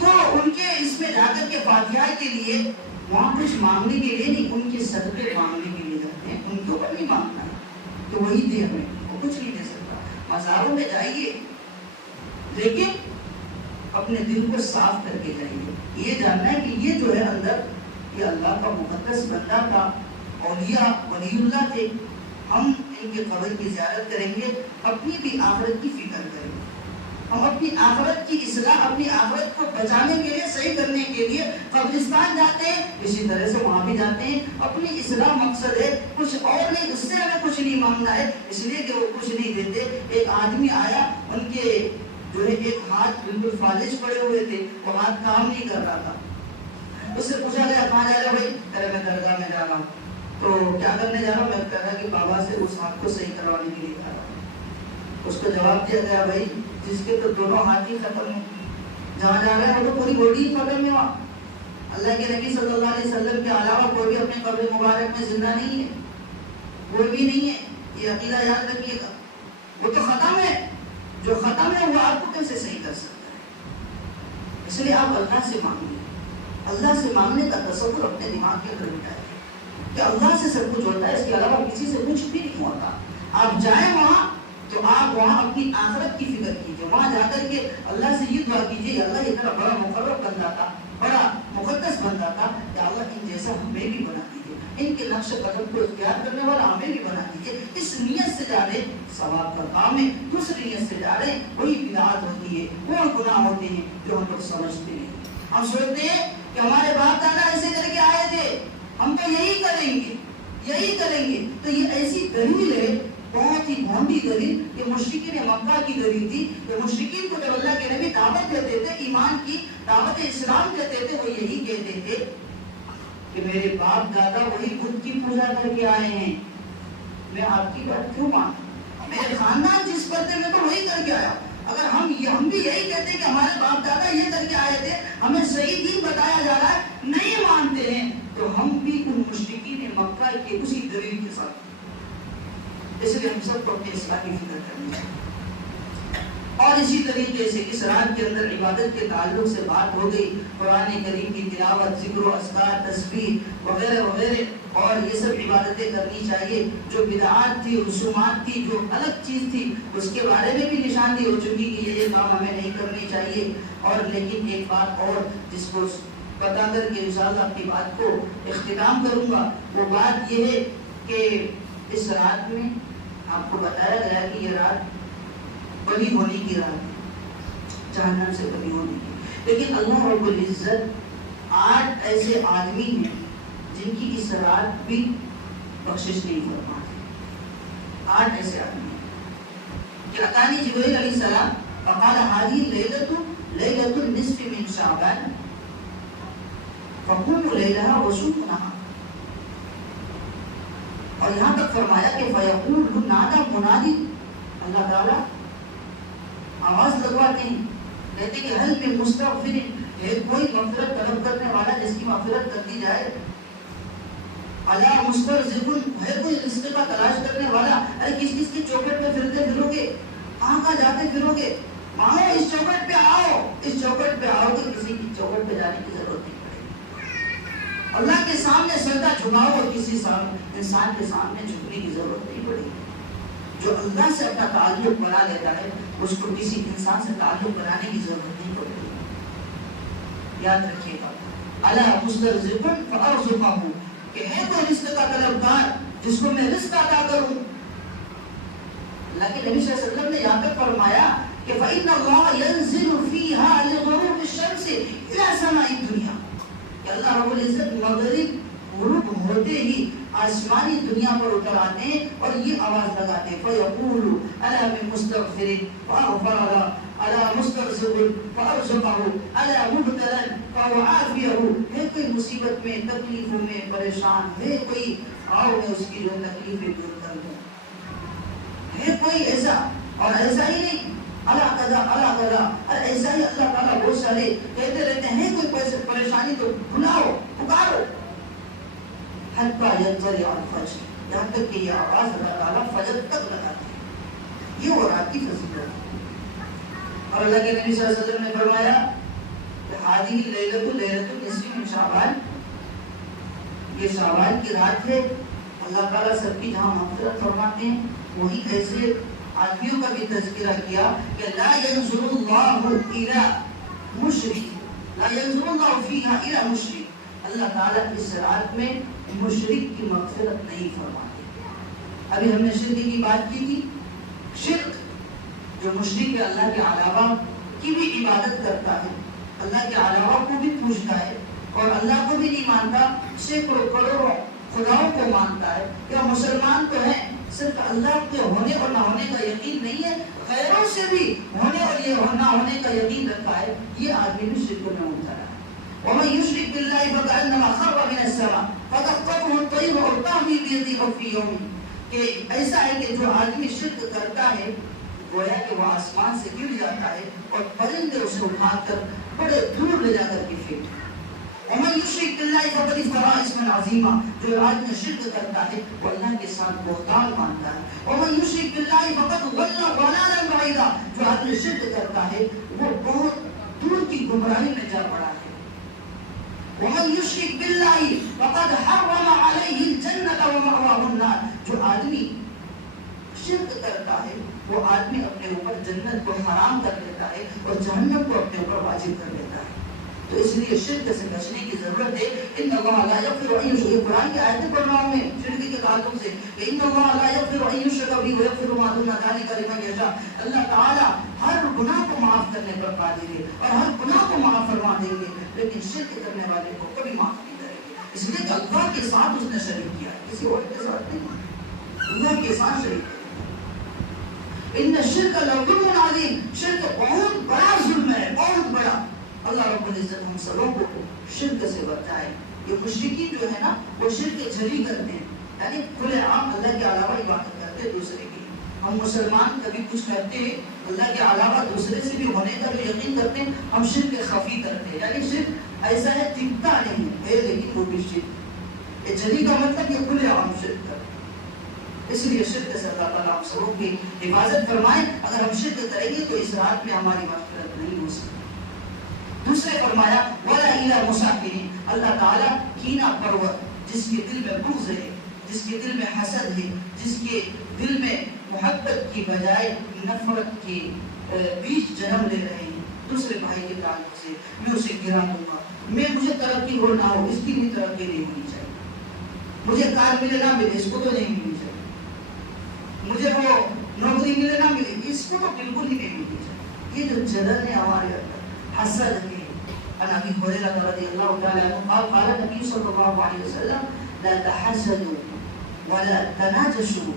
تو ان کے اس میں جا کر کے فاتحہ کے لیے وہاں کچھ مانگنے کے لیے نہیں، ان کے صدقے مانگنے کے لیے جاتے ہیں، ان کے اوپر نہیں مانگنا ہے تو وہی دے ہمیں، وہ کچھ نہیں دے سکتا۔ مزاروں میں جائیے لیکن اپنے دل کو صاف کر کے جائیے، یہ جاننا ہے کہ یہ جو ہے اندر یہ اللہ کا مقدس بندہ تھا، اولیاء ولی اللہ تھے۔ ہم ان کے قبر کی زیارت کریں گے، اپنی بھی آخرت کی فکر کریں گے، ہم اپنی آخرت کی اصلاح، اپنی آخرت کو بچانے کے لیے، صحیح کرنے کے لیے قبرستان جاتے ہیں، اسی طرح سے وہاں بھی جاتے ہیں، اپنی اصلاح مقصد ہے، کچھ اور نہیں، اس سے ہمیں کچھ نہیں مانگنا ہے، اس لیے کہ وہ کچھ نہیں دیتے۔ ایک آدمی آیا، ان کے جو ہے ایک ہاتھ بالکل فالج پڑے ہوئے تھے، وہ ہاتھ کام نہیں کر رہا تھا۔ اس سے پوچھا گیا کہاں جا رہا بھائی؟ کہہ رہا میں درگاہ میں جا رہا ہوں۔ تو کیا کرنے جا رہا ہوں؟ میں کہہ رہا کہ بابا سے اس ہاتھ کو صحیح کروانے کے لیے جا رہا ہوں۔ اس کو جواب دیا گیا بھائی جس کے تو دونوں ہاتھ ہی ختم ہیں، جہاں جا رہا ہے وہ تو پوری باڈی ہی ختم ہے۔ وہاں اللہ کے نبی صلی اللہ علیہ وسلم کے علاوہ کوئی بھی اپنے قبر مبارک میں زندہ نہیں ہے، کوئی بھی نہیں ہے، یہ عقیدہ یاد رکھیے گا۔ وہ تو ختم ہے، جو ختم ہے اس لیے آپ اللہ سے مانگیے. اللہ سے مانگنے کا تصور اپنے دماغ کے اندر بٹھائیے کہ اللہ سے سب کچھ ہوتا ہے، اس کے علاوہ کسی سے کچھ بھی نہیں ہوتا. آپ جائیں وہاں تو آپ وہاں اپنی آخرت کی فکر کیجیے. وہاں جا کر کے اللہ سے یہ دعا کیجیے، اللہ اتنا بڑا مقرر بندہ تھا، بڑا مقدس بندہ تھا، کہ اللہ ان جیسا ہمیں بھی بنا دیجیے، ان کے نقش قدم کو اختیار کرنے والا ہمیں بھی بنا دیجیے. اس نیت سے جا رہے ثواب کا کام ہے. دوسری نیت سے جا رہے وہی بدعت ہوتی ہے، وہ گناہ ہوتے ہیں جو ہم لوگ سمجھتے ہیں. ہم سوچتے ہیں کہ ہمارے باپ دادا ایسے کر کے آئے تھے، ہم تو یہی کریں گے، یہی کریں گے. تو یہ ایسی دلیل ہے، بہت ہی بھونڈی دلیل. یہ مشرکین مکہ کی دلیل تھی. یہ مشرکین کو جب اللہ کے نبی دعوت دیتے تھے، ایمان کی دعوت اسلام دیتے تھے، وہ یہی کہتے تھے کہ میرے باپ دادا وہی بت کی پوجا کر کے آئے ہیں، میں آپ کی بات کیوں مانوں؟ میرے خاندان جس پر تھے میں تو وہی کر کے آیا. اگر ہم بھی یہی کہتے ہیں کہ ہمارے باپ دادا یہ کر کے آئے تھے، ہمیں صحیح دین بتایا جا رہا ہے، نہیں مانتے ہیں، تو ہم بھی ان مشرکین مکہ کے اسی دلیل کے ساتھ. اس لیے ہم سب کو اپنے اصلاح کی فکر کرنی چاہیے. اور اسی طریقے سے اس رات کے اندر عبادت کے تعلق سے بات ہو گئی. قرآن کریم کی تلاوت، ذکر و اذکار، تسبیح وغیرہ وغیرہ، اور یہ سب عبادتیں کرنی چاہیے. جو بدعات تھی، رسومات تھی، جو الگ چیز تھی، اس کے بارے میں بھی نشاندہی ہو چکی کہ یہ کام ہمیں نہیں کرنی چاہیے. اور لیکن ایک بات اور جس کو بتا کر کے انشاءاللہ اپنی بات کو اختتام کروں گا، وہ بات یہ ہے کہ اس رات میں آپ کو بتایا گیا کہ یہ رات بری ہونے کی رات، جہنم سے بری ہونے کی. لیکن اللہ رب العزت 8 ایسے آدمی ہیں جن کی اس رات بھی بخشش نہیں فرماتے. 8 ایسے آدمی ہیں کہ اتانی جبرائیل علیہ السلام فقال هذه ليلة النصف من شعبان فقوموا ليلها وصوموا نهارها. اور یہاں تک فرمایا کہ فیقول نادى منادی، اللہ تعالیٰ آواز لگواتے ہیں، کہتے کہ حل من مستغفر، ہے کوئی مغفرت طلب کرنے والا جس کی مغفرت کر دی جائے؟ الا مسترزق، ہے کوئی رزق کا تلاش کرنے والا؟ ارے کس کس کی چوکھٹ پہ پھرتے پھرو گے، کہاں کہاں جاتے پھرو گے؟ مانگو اس چوکھٹ پہ آؤ، اس چوکھٹ پہ آؤ گے، کسی کی چوکھٹ پہ جانے کی ضرورت نہیں پڑے گی. اللہ کے سامنے سجدہ جھکاؤ اور کسی انسان کے سامنے جھکنے کی ضرورت نہیں پڑے گی. جو اللہ سے اپنا تعلق بنا لیتا ہے اس کو کسی انسان سے تعلق بنانے کی ضرورت نہیں پڑے گی. یاد رکھیے گا، الا مسترزق فارزقہ، کہ ہے کوئی رزق کا طلبگار جس کو میں رزق عطا کروں. اللہ کے نبی صلی اللہ علیہ وسلم نے یہاں تک فرمایا کہ فإن اللہ ينزل فيها لغروب الشمس إلى سماء الدنيا، کہ اللہ رب العزت مغرب غروب ہوتے ہی آسمانی دنیا پر اتر آتے ہیں اور یہ آواز لگاتے ہیں فیقول الا من مستغفر فاغفر له، الا مسترزق فارزقه، الا مبتلا فاعافيه. ہے کوئی مصیبت میں، تکلیفوں میں پریشان ہے کوئی، آؤ میں اس کی جو تکلیفیں دور کر دوں. ہے کوئی ایسا؟ اور ایسا ہی نہیں اللہ قضا اللہ قضا، ایسا ہی اللہ تعالیٰ بہت سارے کہتے رہتے ہیں کوئی پریشانی تو بلاؤ، پکارو. حتیٰ یطلع الفجر، یہاں تک کہ یہ آواز اللہ تعالیٰ فجر تک لگاتے ہیں. یہ وہ رات کی فضیلت ہے. اور اللہ کے نبی صلی اللہ علیہ وسلم نے فرمایا کہ هذه ليلة النصف من شعبان، یہ شعبان کی رات ہے. اللہ تعالیٰ سب کی جہاں مغفرت فرماتے ہیں، وہی ایسے آدمیوں کا بھی تذکرہ کیا کہ لا ينظر اللہ الى مشرک، لا ينظر اللہ فیہا الى مشرک. اللہ تعالیٰ اس رات میں مشرک کی مغفرت نہیں فرماتے. ابھی ہم نے شرک کی بات کی تھی. شرک جو مشرک اللہ کے علاوہ کی بھی عبادت کرتا ہے، اللہ کے علاوہ کو بھی پوجتا ہے اور اللہ کو بھی نہیں مانتا، سینکڑوں کروڑوں خداؤں کو مانتا ہے. یا مسلمان تو ہیں، صرف اللہ کے ہونے اور نہ ہونے کا یقین نہیں ہے، غیروں سے بھی ہونے اور یہ نہ ہونے کا یقین رکھا ہے. یہ آدمی بھی شرک میں مبتلا ہے. وَمَن يُشْرِكْ بِاللَّهِ فَكَأَنَّمَا خَرَّ مِنَ السَّمَاءِ فَتَخْطَفُهُ الطَّيْرُ أَوْ تَهْوِي بِهِ فِي يَوْمٍ. کہ ایسا ہے کہ جو آدمی شرک کرتا ہے گویا کہ وہ آسمان سے گر جاتا ہے اور پرندے اسے اٹھا کر بڑے دور لے جا کر کے پھینکتے ہیں. وَمَن يُشْرِكْ بِاللَّهِ فَقَدِ افْتَرَىٰ إِثْمًا عَظِيمًا. جو آدمی شرک کرتا ہے وہ اللہ کے ساتھ بہتان مانتا ہے. وَمَن يُشْرِكْ بِاللَّهِ فَقَدْ ضَلَّ ضَلَالًا بَعِيدًا. جو آدمی شرک کرتا ہے وہ بہت دور کی گمراہی میں جا پڑا ہے۔ وَمَن يُشْرِكْ بِاللَّهِ فَقَدْ حَرَّمَ عَلَيْهِ الْجَنَّةَ وَمَأْوَاهُ النَّارُ، جو آدمی شرک کرتا ہے وہ آدمی اپنے اوپر جنت کو حرام کر لیتا ہے اور جہنم کو اپنے اوپر واجب کر لیتا ہے۔ تو اس لیے شرک سے بچنے کی ضرورت ہے۔ ان اللہ لا یغفر ان یشرک، یہ قرآن کی آیتیں پڑھ رہا ہوں میں شرک کے تعلق سے، کہ ان اللہ لا یغفر ان یشرک بہ ویغفر ما دون ذلک لمن یشاء، اللہ تعالی ہر گناہ کو معاف کرنے پر قادر ہے اور ہر گناہ کو معاف فرما دیں گے، لیکن شرک کرنے والے کو کبھی معاف نہیں کریں گے، اس لیے کہ اللہ کے ساتھ اس نے شریک کیا ہے، کسی اور کے ساتھ نہیں، اللہ کے ساتھ شریک ہے۔ ان الشرک لظلم عظیم، شرک بہت بڑا ظلم ہے، بہت بڑا۔ اللہ رب العزت ہم سبوں کو شرک سے بچائے۔ یہ مشرکین جو ہے نا وہ شرک جھلی کرتے ہیں، یعنی کھلے عام اللہ کے علاوہ عبادت کرتے ہیں دوسرے کی۔ ہم مسلمان کبھی کچھ کرتے ہیں اللہ کے علاوہ دوسرے سے بھی ہونے کا جو یقین کرتے ہیں، ہم شرک خفی کرتے ہیں، یعنی شرک ایسا ہے دکھتا نہیں ہے لیکن وہ بھی شرک۔ یہ جھلی کا مطلب یہ کھلے عام شرک کرتے ہیں، اس لیے شرک سے اللہ تعالیٰ ہم سبوں کی حفاظت فرمائے۔ اگر ہم شرک کریں گے تو اس رات میں ہماری مغفرت نہیں ہو سکتی۔ دوسرے فرمایا وَلَا إِلَى مُسَاكِنِينَ، اللہ تعالیٰ کینہ پرور، جس کے دل میں بغض ہے، جس کے دل میں حسد ہے، جس کے دل میں محبت کی بجائے نفرت کے بیج جنم لے رہے ہیں دوسرے بھائی کے تعلق سے، میں اسے گرا دوں گا، مجھے ترقی ہو نہ ہو، اس کی بھی ترقی نہیں ہونی چاہیے، مجھے کار ملے نہ ملے اس کو تو نہیں ملنی چاہیے، مجھے وہ نوکری ملے نہ ملے اس کو تو بالکل ہی نہیں ملنی چاہیے۔ یہ جو جلن ہے ہمارے اندر، حسد ہے۔ عن ابي هريره رضي الله تعالى عنه قال قال النبي صلى الله عليه وسلم لا تحسدوا ولا تناجشوا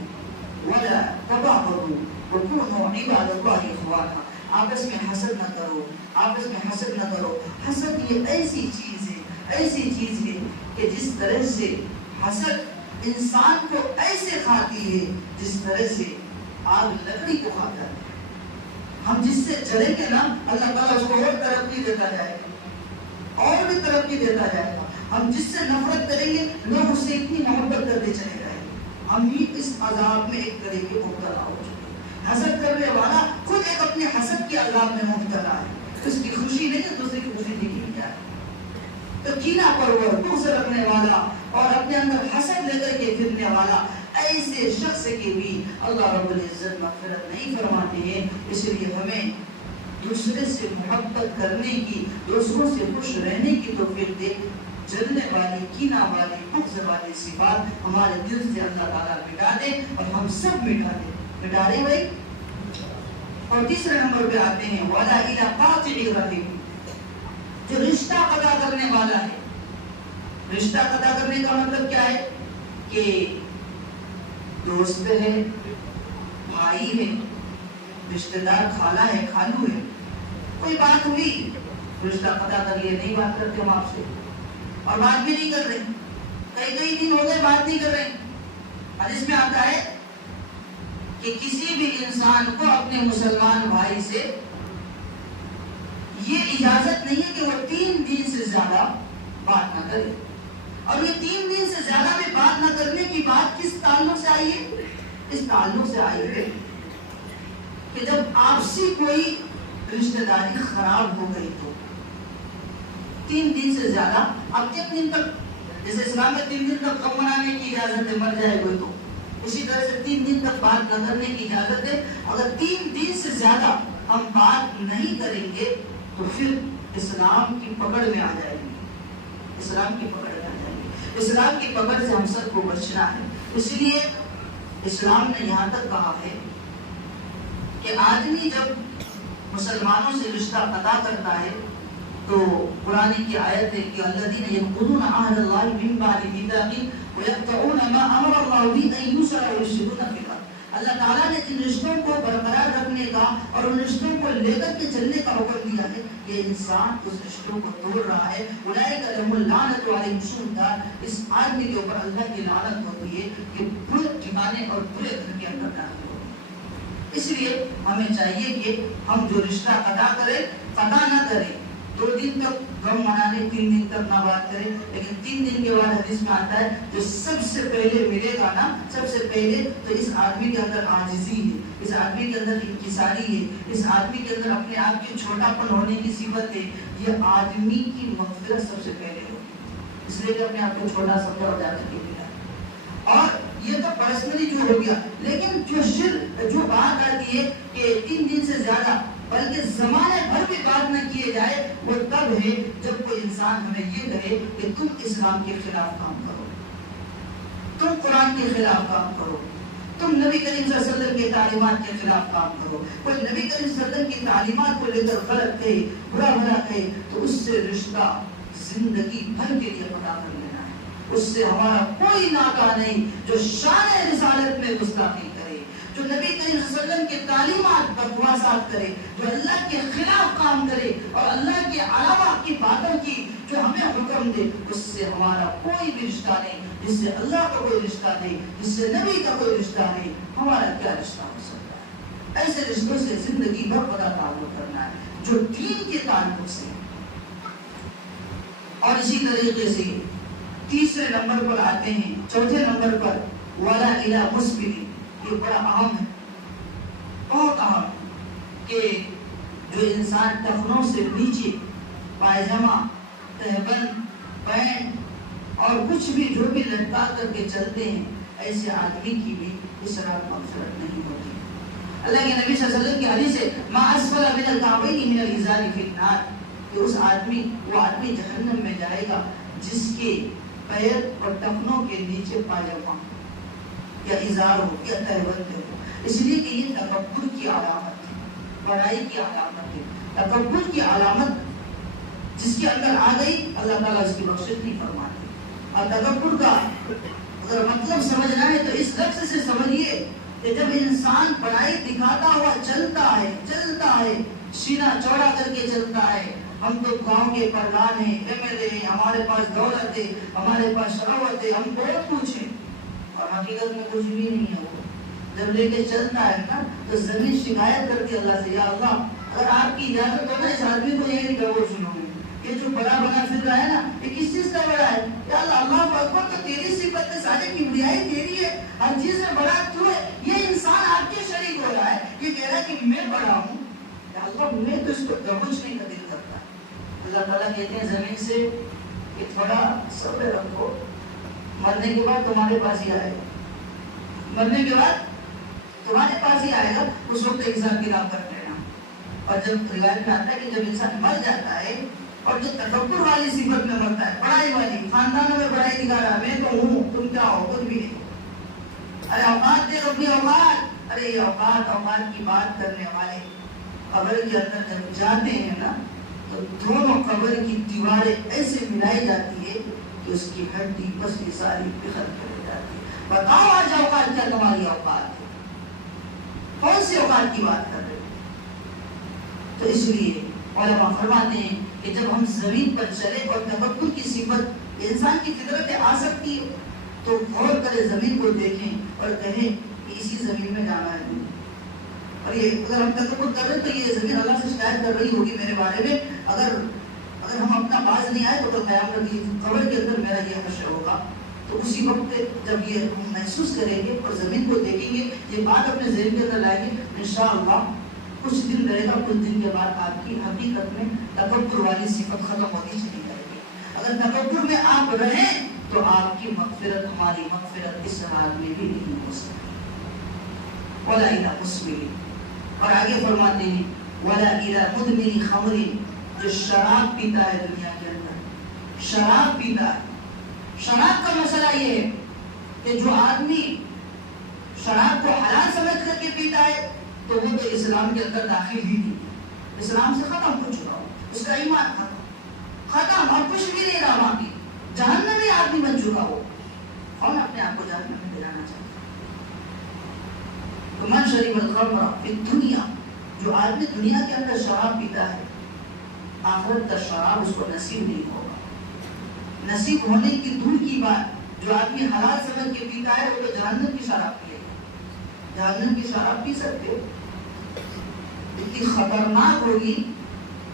ولا تباغضوا وكونوا عباد الله اخوانا، آپس میں حسد نہ کرو، آپس میں حسد نہ کرو۔ حسد یہ ایسی چیز ہے، ایسی چیز ہے کہ جس طرح سے حسد انسان کو ایسے کھاتی ہے جس طرح سے آگ لکڑی کو کھاتا ہے۔ ہم جس سے جلیں گے نا اللہ تعالیٰ اس کو اور ترقی دیتا جائے گا، اور بھی ترقی دیتا جائے گا۔ ہم جس سے نفرت کریں گے لوگ اس سے اتنی محبت کرتے چلے جائیں گے۔ ہم بھی اس عذاب میں ایک طرح کے مبتلا ہو چکے ہیں۔ حسد کرنے والا خود ایک اپنے حسد کے عذاب میں مبتلا ہے، اس کی خوشی نہیں ہے دوسرے کی خوشی دیکھی جائے۔ تو کینہ پرور، بغض رکھنے والا اور اپنے اندر حسد لے کر کے پھرنے والا، ایسے شخص کے بھی اللہ رب العزت مغفرت نہیں فرماتے ہیں۔ اس لیے ہمیں دوسرے سے محبت کرنے کی، دوسروں سے خوش رہنے کی توفیق دے۔ جلنے والی، کینہ والی، بغض والی صفات ہمارے دل سے اللہ تعالیٰ مٹا دے اور ہم سب مٹا دے۔ مٹا دے بھائی۔ اور تیسرے نمبر پہ آتے ہیں وَلَا إِلَى قَاطِعِ الرَّحِمِ، جو رشتہ قطع کرنے والا ہے۔ رشتہ قطع کرنے کا مطلب کیا ہے؟ کہ دوست ہے، بھائی ہے، رشتہ دار، خالہ ہے، خالو ہے، کوئی بات ہوئی رشتہ قطع کر لیا، نہیں بات کرتے ہم آپ سے اور بات بھی نہیں کر رہے، کئی دن ہو گئے بات نہیں کر رہے۔ حدیث میں آتا ہے کہ کسی بھی انسان کو اپنے مسلمان بھائی سے یہ اجازت نہیں ہے کہ وہ 3 دن سے زیادہ بات نہ کرے۔ اور یہ 3 دن سے زیادہ میں بات نہ کرنے کی بات کس تعلق سے آئی ہے؟ اس تعلق سے آئی ہے کہ جب آپسی کوئی رشتہ داری خراب ہو گئی تو 3 دن سے زیادہ، اب 3 دن تک، جیسے اسلام میں 3 دن تک غم منانے کی اجازت ہے، مر جائے کوئی تو اسی طرح سے 3 دن تک بات نہ کرنے کی اجازت ہے۔ اگر 3 دن سے زیادہ ہم بات نہیں کریں گے تو پھر اسلام کی پکڑ میں آ جائیں گے، اسلام کی پکڑ میں آ جائیں گے۔ اسلام کی پکڑ سے ہم سب کو بچنا ہے۔ اس لیے اسلام نے یہاں تک کہا ہے کہ آدمی جب مسلمانوں سے رشتہ قطع کرتا ہے تو قرآن کی آیت ہے کہ الذین ینقضون عہد اللہ من بعد میثاقہ ویقطعون ما امر اللہ به ان یوصل ویفسدون فی الارض، اللہ تعالیٰ نے جن رشتوں کو برقرار رکھنے کا اور ان رشتوں کو لے کر کے چلنے کا حکم دیا ہے، یہ انسان اس رشتوں کو توڑ رہا ہے۔ اولئک لهم اللعنۃ وعلیہم سوء الدار، اس آدمی کے اوپر اللہ کی لعنت ہوتی ہے کہ برے ٹھکانے اور برے گھر کے اندر داخل ہو۔ اس لیے ہمیں چاہیے کہ ہم جو رشتہ قطع کریں، قطع نہ کریں، 2 دن تک غم منانے، 3 دن تک نہ بات کرے، لیکن 3 دن کے بعد حدیث میں آتا ہے جو سب سے پہلے ملے گا نا، سب سے پہلے تو اس آدمی کے اندر عاجزی ہے، اس آدمی کے اندر انکساری ہے، اس آدمی کے اندر اپنے آپ کے چھوٹا پن ہونے کی صفت ہے، یہ آدمی کی مغفرت سب سے پہلے ہوگی، اس لیے کہ اپنے آپ کو چھوٹا سمجھا ہو جاتا ہے۔ اور یہ تو پرسنلی جو ہو گیا، لیکن جو بات آتی ہے کہ 3 دن سے زیادہ بلکہ زمانے بھر بھی بات نہ کیے جائے، وہ تب ہے جب کوئی انسان ہمیں یہ کہے کہ تم اسلام کے خلاف کام کرو، تم قرآن کے خلاف کام کرو، تم نبی کریم صلی اللہ علیہ وسلم کی تعلیمات کے خلاف کام کرو۔ کوئی نبی کریم صلی اللہ علیہ وسلم کی تعلیمات کو لے کر غلط کہے، برا بھلا کہے، تو اس سے رشتہ زندگی بھر کے لیے قطع کر لینا ہے۔ اس سے ہمارا کوئی ناتا نہیں جو شان رسالت میں گستاخی کرے، جو نبی کریم صلی اللہ علیہ وسلم کی تعلیمات بکواسات کرے، جو اللہ کے خلاف کام کرے اور اللہ کے علاوہ کی باتوں کی جو ہمیں حکم دے، اس سے ہمارا کوئی بھی رشتہ نہیں۔ جس سے اللہ کا کوئی رشتہ نہیں، جس سے نبی کا کوئی رشتہ نہیں، ہمارا کیا رشتہ ہو سکتا ہے؟ ایسے رشتوں سے زندگی بھر خدا تعلق کرنا ہے جو دین کے تعلق سے۔ اور اسی طریقے سے تیسرے نمبر پر آتے ہیں، چوتھے نمبر پر ولا الہ مسبل، یہ بڑا اہم ہے، بہت اہم، کہ جو انسان ٹخنوں سے نیچے پائجامہ، تہبند، پینٹ اور کچھ بھی جو بھی لٹکا کر کے چلتے ہیں، ایسے آدمی کی بھی اس رات مغفرت نہیں ہوتی۔ اللہ کے نبی صلی اللہ علیہ وسلم کی حدیث ہے ما اسفل من الکعبین من الازار فی النار، کہ وہ آدمی جہنم میں جائے گا جس کے پیر اور ٹخنوں کے نیچے پاجامہ یا ازار ہو یا تہبند ہو، اس لیے کہ یہ تکبر کی علامت ہے، بڑائی کی علامت ہے، تکبر کی علامت جس کے اندر آ گئی اللہ تعالیٰ اس کی بخشش نہیں فرماتے۔ اور تکبر کا اگر مطلب سمجھنا ہے تو اس لفظ سے سمجھیے کہ جب انسان بڑائی دکھاتا ہوا چلتا ہے، سینہ چوڑا کر کے چلتا ہے، ہم تو گاؤں کے پردھان ہیں، MLA ہیں، ہمارے پاس دولت ہے، ہمارے پاس شراوت ہے، ہم بہت کچھ ہیں، اور حقیقت میں کچھ بھی نہیں ہے۔ وہ جب لے کے چلتا ہے نا تو زمین شکایت کرتی ہے اللہ سے، یا اللہ اگر آپ کی اجازت ہو نا اس آدمی کو یہی گڑبڑ سنو گے، یہ جو بڑا بنا پھر رہا ہے نا یہ کس چیز کا بڑا ہے؟ یا اللہ اللہ اکبر، تو تیری صفت ہے، ساری کبریائی تیری ہے، ہر چیز میں بڑا تو ہے، یہ انسان آپ کے شریک ہو رہا ہے، یہ کہہ رہا ہے کہ میں بڑا ہوں، یا اللہ میں تو اس کو دبوچنے کا دل کرتا ہے۔ اللہ تعالیٰ کہتے ہیں زمین سے کہ تھوڑا صبر رکھو، مرنے کے بعد تمہارے پاس ہی آئے گا، مرنے کے بعد تمہارے پاس ہی آئے گا، اس وقت حساب کتاب کر لینا۔ اور جب روایت میں آتا ہے کہ جب انسان مر جاتا ہے اور جو تکبر والی صفت میں مرتا ہے، بڑائی والی، خاندانوں میں بڑائی دکھا رہا ہے، میں تو ہوں، تم کیا ہو، کچھ بھی نہیں، ارے اوقات دے اپنی اوقات، ارے یہ اوقات کی بات کرنے والے قبر کے اندر جب جاتے ہیں نا تو دونوں قبر کی دیواریں ایسے ملائی جاتی ہے کہ اس کی ہڈی پسلی ساری بکھر کر جاتی ہے۔ بتاؤ آج اوقات کیا تمہاری اوقات ہے؟ کون سی اوقات کی بات کر رہے ہو؟ تو اس لیے علماء فرماتے ہیں کہ جب ہم زمین پر چلے اور تکبر کی صفت انسان کی فطرت آ سکتی ہے تو غور کرے، زمین کو دیکھیں اور کہیں کہ اسی زمین میں جانا ہے۔ اور یہ اگر ہم تکبر کر رہے ہیں تو یہ زمین اللہ سے شکایت کر رہی ہوگی میرے بارے میں، اگر ہم اپنا باز نہیں آئے تو قیام رکھی قبر کے اندر میرا یہ حشر ہوگا۔ تو اسی وقت جب یہ ہم محسوس کریں گے اور زمین کو دیکھیں گے، یہ بات اپنے ذہن کے اندر لائیں گے، انشاءاللہ کچھ دن رہے گا، کچھ دن کے بعد آپ کی حقیقت میں تکبر والی صفت ختم ہوتی چلی جائے گی۔ اگر تکبر میں آپ رہیں تو آپ کی مغفرت، ہماری مغفرت اس حال میں بھی نہیں ہو سکتی۔ ولا الى مسبل، اور آگے فرماتے ہیں ولا الى مدمن خمر، جو شراب پیتا ہے دنیا کے اندر، شراب پیتا ہے۔ شراب کا مسئلہ یہ ہے کہ جو آدمی شراب کو حلال سمجھ کر کے پیتا ہے تو وہ تو اسلام کے اندر داخل ہی نہیں، اسلام سے ختم ہو چکا ہو، اس کا ایمان ختم اور کچھ بھی نہیں رہا باقی، جہنمی آدمی بن چکا ہو۔ کون اپنے آپ کو جہنم میں دلانا چاہتا؟ تو من شریب الخمر فی الدنیا، جو آدمی دنیا کے اندر شراب پیتا ہے، آخرت کا شراب اس کو نصیب نہیں ہوگا۔ نصیب ہونے کی دور کی بات، جو آدمی حلال سمجھ کے پیتا ہے وہ تو جہنم کی شراب پیے گا۔ جہنم کی شراب پی سکتے ہو؟ اتنی خطرناک ہوگی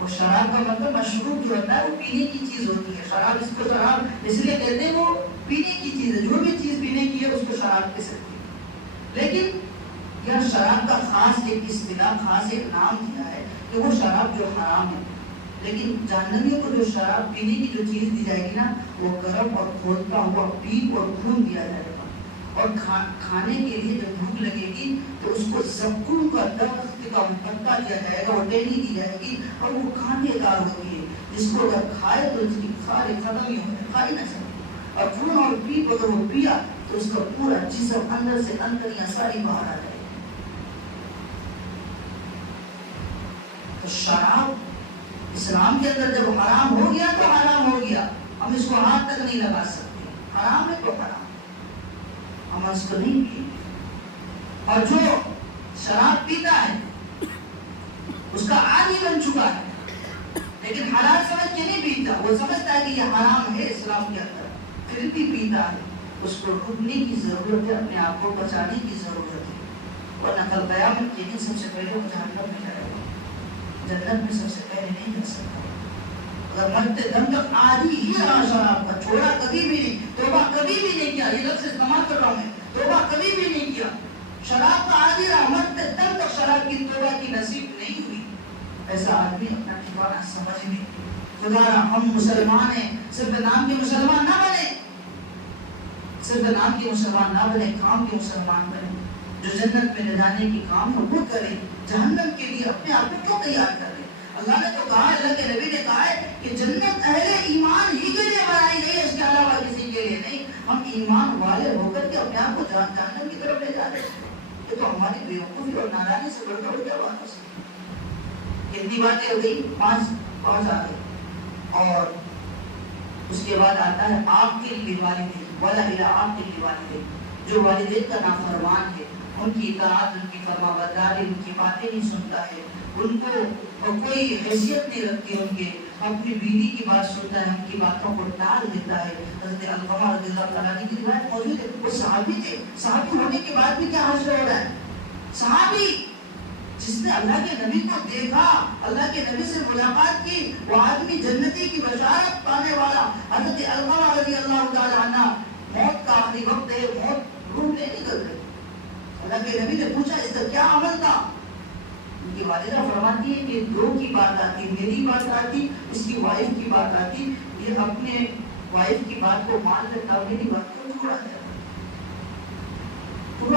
وہ شراب کا مطلب مشروب جو ہوتا ہے وہ پینے کی چیز ہوتی ہے. شراب اس کو شراب اس لیے کہتے ہیں وہ پینے کی چیز ہے. جو بھی چیز پینے کی ہے اس کو شراب کہہ سکتے ہیں. لیکن یہ شراب کا خاص ایک اصطلاح، خاص ایک نام دیا ہے کہ وہ شراب جو حرام ہے. لیکن جہنمیوں کو جو شراب پینے کی جو چیز دی جائے گی نا وہ گرم اور کھولتا ہوا پیپ اور خون دیا جائے گا. اور کھانے کے لیے جب بھوک لگے گی تو اس کو زقوم کا درخت کا پتا دیا جائے گا، وہ ٹہنی دی جائے گی اور وہ کھانے دار ہوتی ہے جس کو اگر کھائے تو اس کی کھارے ختم ہی ہو جائے، کھا ہی نہ سکے. اور خون اور پیپ اگر وہ پیا تو اس کا پورا جسم اندر سے اندر یا ساری باہر آ جائے. تو شراب اسلام کے اندر جب حرام ہو گیا تو حرام ہو گیا. ہم اس کو ہاتھ تک نہیں لگا سکتے. حرام ہے تو حرام، ہم اس کو نہیں پیے. اور جو شراب پیتا ہے اس کا عادی بن چکا ہے لیکن حلال سمجھ کے نہیں پیتا. وہ سمجھتا ہے کہ یہ حرام ہے اسلام کے اندر پھر بھی پیتا ہے. اس کو رکنے کی ضرورت ہے، اپنے آپ کو بچانے کی ضرورت ہے. ورنہ کل قیامت کے دن سب سے پہلے وہ جہنم میں جائے گا. جنت میں سب سے پہلے نہیں جا سکتا. اگر مرتے دم تک عادی ہی رہا شراب کا، چھوڑا کبھی بھی نہیں، توبہ کبھی بھی نہیں کیا، یہ لفظ استعمال کر رہا ہوں میں، توبہ کبھی بھی نہیں کیا، شراب کا عادی رہا، مرتے دم تک شراب کی توبہ کی نصیب نہیں ہوئی، ایسا آدمی اپنا ٹھکانہ سمجھ نہیں. خدا ہم مسلمان ہیں، صرف نام کے مسلمان نہ بنے، صرف نام کے مسلمان نہ بنے، کام کے مسلمان بنے. جو جنت میں لے جانے کی کام ہے وہ کرے، جہنم کے لیے اپنے آپ کو کیوں تیار کرے. اللہ نے تو کہا، اللہ کے نبی نے کہا ہے کہ جنت اہل ایمان ہی کے لیے بنائی گئی ہے، اس کے علاوہ کسی کے لیے نہیں. ہم ایمان والے ہو کر کے اپنے آپ کو جہنم کی طرف لے جا رہے ہیں. یہ تو ہماری بیوقوفی اور نادانی سے بڑھ کر کیا بات ہو سکتی. کتنی باتیں ہو گئی، پانچ آ گئی. اور اس کے بعد آتا ہے آپ کے لیے والدین، ولا الى آپ کے لیے والدین. جو والدین کا نافرمان ہے، ان کی اطاعت، ان کی فرما برداری، ان کی باتیں نہیں سنتا ہے، ان کو کوئی حیثیت نہیں رکھتی، ان کے اپنی بیوی کی بات سنتا ہے، ان کی باتوں کو ٹال دیتا ہے. حضرت علقمہ رضی اللہ تعالیٰ عنہ کی روایت موجود ہے. وہ صحابی تھے، صحابی ہونے کے بعد بھی کیا حاصل ہو رہا ہے. صحابی جس نے اللہ کے نبی کو دیکھا، اللہ کے نبی سے ملاقات کی، وہ آدمی جنتی کی بشارت پانے والا. حضرت علقمہ رضی اللہ تعالیٰ عنہ موت کا آخری وقت ہے، موت روح نہیں نکل رہی. اللہ کے نبی نے پوچھا اس کا کیا عمل تھا. ان کی والدہ فرماتی ہے کہ دو کی بات آتی، میری بات آتی، اس کی وائف کی بات آتی. یہ اپنے وائف کی بات کو مان لیتا، میری بات کو چھوڑا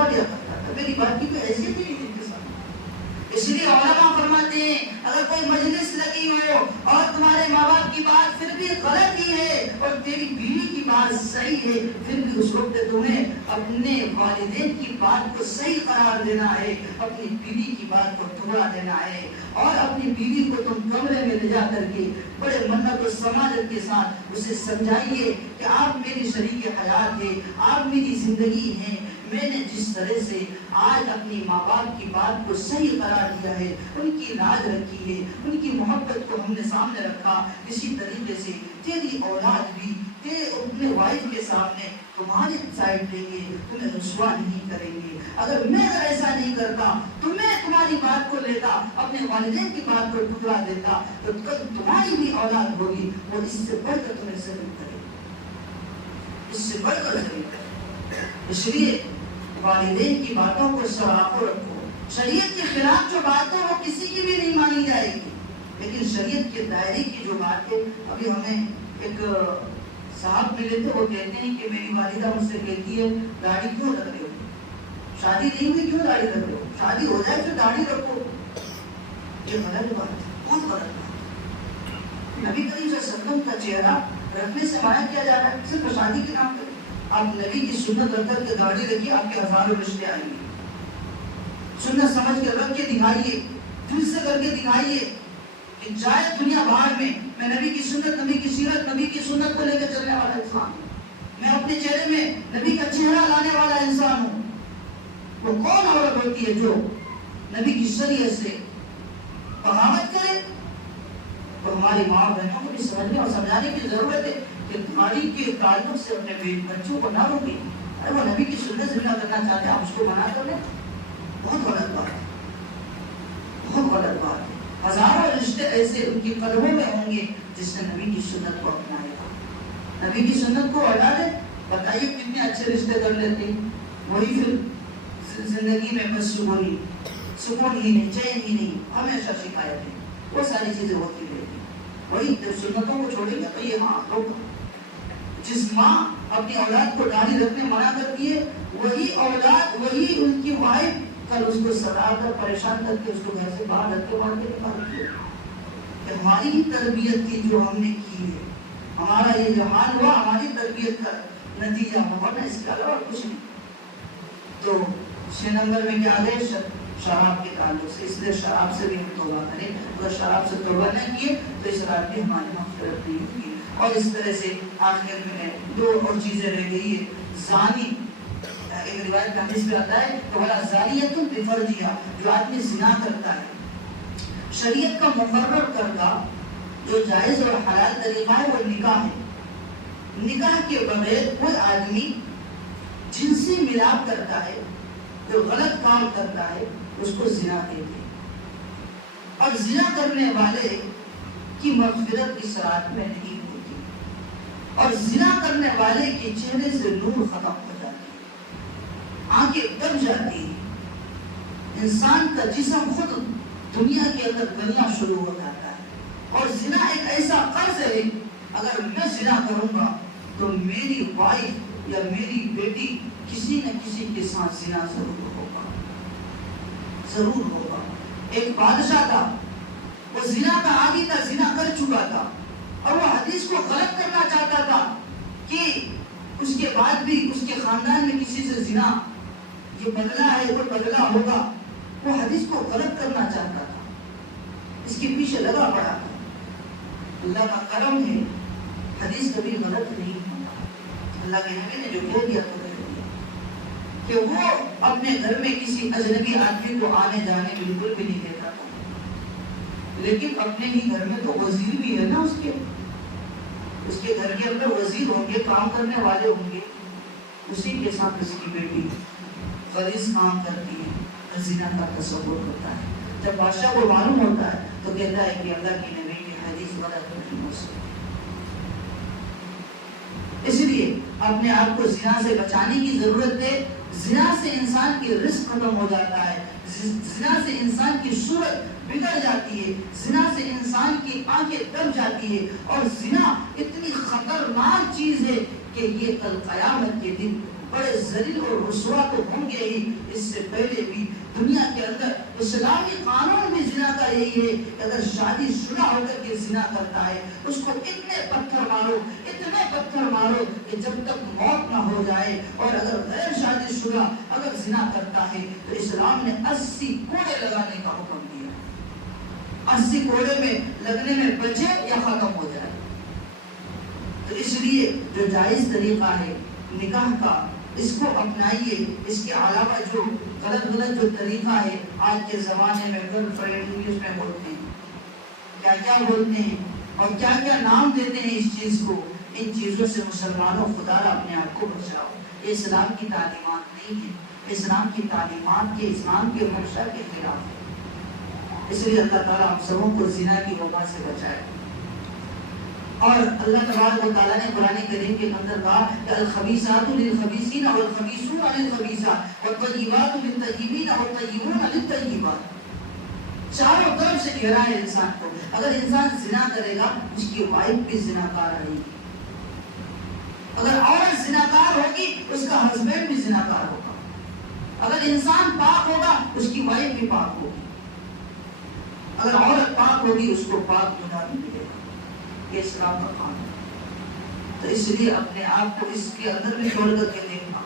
دیا کرتا تھا. میری بات کی کوئی حیثیت ہی نہیں تھی. اس لیے علماء فرماتے ہیں اگر کوئی مجلس لگی ہو اور تمہارے ماں باپ کی بات پھر بھی غلط ہی ہے اور تیری بیوی کی بات صحیح ہے، پھر بھی اس وقت تمہیں اپنے والدین کی بات کو صحیح قرار دینا ہے، اپنی بیوی کی بات کو ٹکڑا دینا ہے. اور اپنی بیوی کو تم کمرے میں لے جا کر کے بڑے منت و سماجت کے ساتھ اسے سمجھائیے کہ آپ میری شریک حیات ہے، آپ میری زندگی ہیں. میں نے جس طرح سے آج اپنی ماں باپ کی بات کو صحیح قرار دیا ہے، ان کی لاج رکھی ہے، ان کی محبت کو ہم نے سامنے رکھا، اسی طریقے سے تیری اولاد بھی اپنے وائف کے سامنے تمہاری سائڈ دیں گے، تمہیں رسوا نہیں کریں گے. اگر میں ایسا نہیں کرتا تو میں تمہاری بات کو لیتا، اپنے والدین کی بات کو ٹکرا دیتا، تو کل تمہاری بھی اولاد ہوگی اور اس سے بڑھ کر تمہیں سلام کرے، اس سے بڑھ کر سلام کرے. اس لیے والدین کی باتوں کو سراپو رکھو. شریعت کے خلاف جو بات ہے وہ کسی کی بھی نہیں مانی جائے گی، لیکن شریعت کے دائرے کی جو بات ہے. ابھی ہمیں ایک صاحب ملے تھے، وہ کہتے ہیں کہ میری والدہ مجھ سے کہتی ہے داڑھی کیوں رکھ رہے ہو، شادی نہیں ہوئی کیوں داڑھی رکھ رہے ہو، شادی ہو جائے پھر داڑھی رکھو. یہ غلط بات ہے، بہت غلط بات ہے. نبی کریم صلی اللہ علیہ وسلم کا چہرہ رکھنے سے منع کیا جا رہا ہے صرف شادی کے نام پہ. آپ نبی کی سنت رکھ کر کے داڑھی رکھیے، آپ کے ہزاروں رشتے آئیں گے. سنت سمجھ کے رکھ کے دکھائیے، دل سے کر کے دکھائیے کہ جائے دنیا باہر میں نبی کی سنت، نبی کی سیرت، نبی کی سنت کو لے کے چلنے والا انسان ہوں. میں اپنے چہرے میں نبی کا چہرہ لانے والا انسان ہوں. وہ کون عورت ہوتی ہے جو نبی کی شریعت سے بغاوت کرے؟ تو ہماری ماں بہنوں کو بھی سمجھنے اور سمجھانے کی ضرورت ہے کہ داڑھی کے تعلق سے اپنے بچوں کو نہ روکیں. ارے وہ نبی کی سنت زندہ کرنا چاہتے ہیں، آپ اس کو منع کر لیں. بہت غلط بات ہے، بہت غلط بات ہے. ہزاروں رشتے فرشتے ایسے ان کی قدموں میں ہوں گے جس نے نبی کی سنت کو اپنایا. نبی کی سنت کو اولاد ہے. بتائیے کتنے اچھے رشتے کر لیتے ہیں, وہی پھر زندگی میں بس سکون ہی نہیں, چین ہی نہیں, ہمیشہ شکایتیں, وہ ساری چیزیں ہوتی رہتی. وہی جب سنتوں کو چھوڑیں گے تو یہ ہاں ہوگا. جس ماں اپنی اولاد کو داڑھی رکھنے منع کرتی ہے, وہی اولاد, وہی ان کی وائف کل اس کو ستا کر پریشان کر کے اس کو گھر سے باہر رکھ کے مار کے نکالتی ہے. کہ ہماری ہی تربیت کی جو ہم نے کی ہے, ہمارا یہ جو حال ہوا ہماری تربیت کا نتیجہ ہوا نا, اس کے علاوہ کچھ نہیں. تو 6 نمبر میں کیا گئے, شراب کے تعلق سے. اس لیے شراب سے بھی ہم توبہ کریں. اگر شراب سے توبہ نہ کیے تو اس رات بھی ہماری مغفرت نہیں ہوگی. اور اس طرح سے آخر میں 2 اور چیزیں رہ گئی ہے. زانی, ایک روایت کا حدیث میں آتا ہے کہ ولا زانیۃ بفرجہا, جو آدمی زنا کرتا ہے شریعت کا مقرر کردہ جو جائز اور حلال طریقہ ہے وہ نکاح ہے. نکاح کے بغیر کوئی آدمی جنسی ملاپ کرتا ہے, کوئی غلط کام کرتا ہے, اس کو زنا کہتے ہیں. اور زنا کرنے والے کی مغفرت اس رات میں نہیں ہوتی, اور زنا کرنے والے کے چہرے سے نور ختم ہو جاتی ہے, آنکھیں دب جاتی ہیں, انسان کا جسم خود دنیا کے اندر گلنا شروع ہو جاتا ہے. اور زنا ایک ایسا قرض ہے, اگر میں زنا کروں گا تو میری وائف یا میری بیٹی کسی نہ کسی کے ساتھ زنا ضرور ہوگا, ضرور ہوگا. ایک بادشاہ تھا, وہ زنا کا عادی تھا, زنا کر چکا تھا, اور وہ حدیث کو غلط کرنا چاہتا تھا کہ اس کے بعد بھی اس کے خاندان میں کسی سے زنا یہ بدلہ ہے, وہ بدلہ ہوگا. وہ حدیث کو غلط کرنا چاہتا تھا, اس کے پیچھے لگا پڑا تھا. اللہ کا کرم ہے, حدیث کبھی غلط نہیں ہوتا. اللہ کے نبی نے جو کہہ دیا تو کہہ دیا کہ وہ اپنے گھر میں کسی اجنبی آدمی کو آنے جانے بالکل بھی نہیں دیتا تھا. لیکن اپنے ہی گھر میں تو وزیر بھی ہے نا, اس کے گھر کے اندر وزیر ہوں گے, کام کرنے والے ہوں گے, اسی کے ساتھ اس کی بیٹی غلیظ کام کرتی ہے, زنا کا تصور کرتا ہے. جب بادشاہ کو معلوم ہوتا ہے تو کہتا ہے کہ اللہ کی نبی کی حدیث غلط نہیں ہو سکتی. اس لیے اپنے آپ کو زنا سے بچانے کی ضرورت ہے. زنا سے انسان کی رزق ختم ہو جاتا ہے, زنا سے انسان کی صورت بگڑ جاتی ہے, زنا سے انسان کی آنکھیں دب جاتی ہے. اور زنا اتنی خطرناک چیز ہے کہ یہ کل قیامت کے دن بڑے ذلیل اور رسوا تو ہوں گے ہی, اس سے پہلے بھی دنیا کے اندر اسلامی قانون بھی زنا کا یہی ہے کہ اگر شادی شدہ ہو کر کے زنا کرتا ہے اس کو اتنے پتھر مارو کہ جب تک موت نہ ہو جائے. اور اگر غیر شادی شدہ اگر زنا کرتا ہے تو اسلام نے 80 کوڑے لگانے کا حکم دیا. 80 کوڑے میں لگنے میں بچے یا ختم ہو جائے. تو اس لیے جو جائز طریقہ ہے نکاح کا, اس کو اپنائیے. اس کے علاوہ جو غلط جو طریقہ ہے آج کے زمانے میں گرل فرینڈ انگلش میں بولتے ہیں, کیا بولتے ہیں اور کیا نام دیتے ہیں اس چیز کو, ان چیزوں سے مسلمانوں خدا را اپنے آپ کو بچاؤ. یہ اسلام کی تعلیمات نہیں ہے, اسلام کی تعلیمات کے اسلام کے منشا کے خلاف ہے. اس لیے اللہ تعالیٰ ہم سبوں کو زنا کی وبا سے بچائے. اور اللہ تبارک و تعالیٰ نے قرآن کریم کے اندر کہا کہ الخبیثات للخبیثین والخبیثون للخبیثات والطیبات للطیبین والطیبون للطیبات. چاروں طرف سے گھیرا ہے انسان کو. اگر انسان زنا کرے گا اس کی وائف بھی زناکار رہے گی, اگر عورت زناکار ہوگی اس کا ہسبینڈ بھی زناکار ہوگا, اگر انسان پاک ہوگا اس کی وائف بھی پاک ہوگی, اگر عورت پاک ہوگی اس کو پاک دنیا بھی ملے گا. یہ اسلام کا قانون. تو اس لیے اپنے آپ کو اس کے اندر میں چھوڑ کر کے دیکھنا,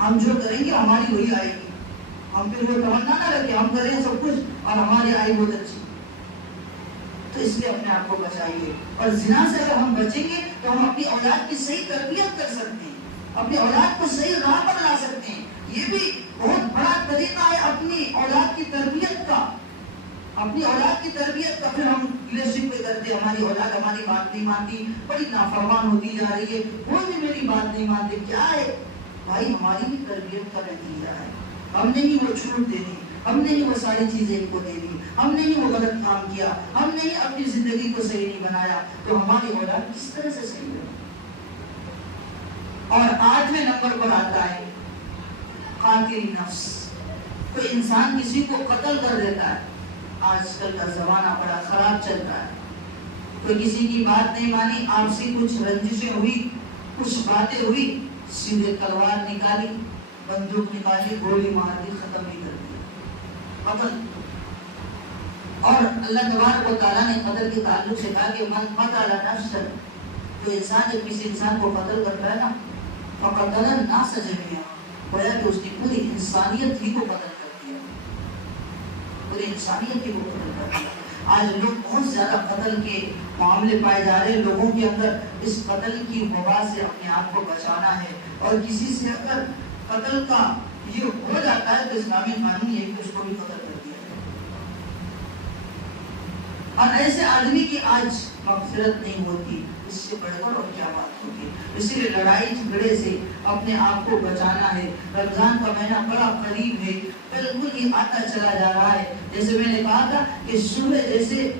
ہم جو کریں گے ہماری وہی آئے گی. ہم پھر وہ تمنا نہ رکھیں ہم کریں سب کچھ اور ہماری آئی بہت اچھی. تو اس لیے اپنے آپ کو بچائیے. اور زنا سے اگر ہم بچیں گے تو ہم اپنی اولاد کی صحیح تربیت کر سکتے ہیں, اپنی اولاد کو صحیح راہ پر لا سکتے ہیں. یہ بھی بہت بڑا طریقہ ہے اپنی اولاد کی تربیت کا. اپنی اولاد کی تربیت کا پھر ہم ریلیشن پہ کرتے ہیں, ہماری اولاد ہماری بات نہیں مانتی, بڑی نافرمان ہوتی جا رہی ہے, وہ بھی میری بات نہیں مانتے. کیا ہے بھائی, ہماری بھی تربیت کا نتیجہ ہے. ہم نے ہی وہ چھوٹ دینی, ہم نے ہی وہ ساری چیزیں ان کو دے دی، ہم نے ہی وہ غلط کام کیا، ہم نے ہی اپنی زندگی کو صحیح نہیں بنایا، تو ہماری اولاد کس طرح سے صحیح ہو؟ اور 8ویں نمبر پر آتا ہے قاتل نفس. کوئی انسان کسی کو قتل کر دیتا ہے. آج کل کا زمانہ بڑا خراب چل رہا ہے. کوئی کسی کی بات نہیں مانی، آپسی کچھ رنجشیں ہوئی، کچھ باتیں ہوئی، سیدھے تلوار نکالی، بندوق نکالی، گولی مار دی، ختم نہیں کر دیا. قتل. اور اللہ تبارک و تعالیٰ نے قتل کے تعلق سے کہا کہ من قتل نفسا، جو انسان جب کسی انسان کو قتل کرتا ہے نا، فقتل الناس جميعا، گویا کہ اس نے پوری انسانیت ہی کو قتل کر دیا، پوری انسانیت ہی کو قتل کر دیا. آج لوگ بہت زیادہ قتل کے معاملے پائے جا رہے ہیں. لوگوں کے اندر اس قتل کی وبا سے اپنے آپ کو بچانا ہے، اور کسی سے اگر قتل کا یہ ہو جاتا ہے تو اسلامی قانون یہ کہ اس کو بھی قتل کر دیا جائے. اور ایسے آدمی کی آج مغفرت نہیں ہوتی، اس سے بڑھ کر اور کیا بات ہوگی. اسی لیے لڑائی جھگڑے سے اپنے آپ کو بچانا ہے. رمضان کا مہینہ بڑا قریب ہے، بالکل ہی آتا چلا جا رہا ہے. جیسے میں نے کہا تھا کہ صبح جیسے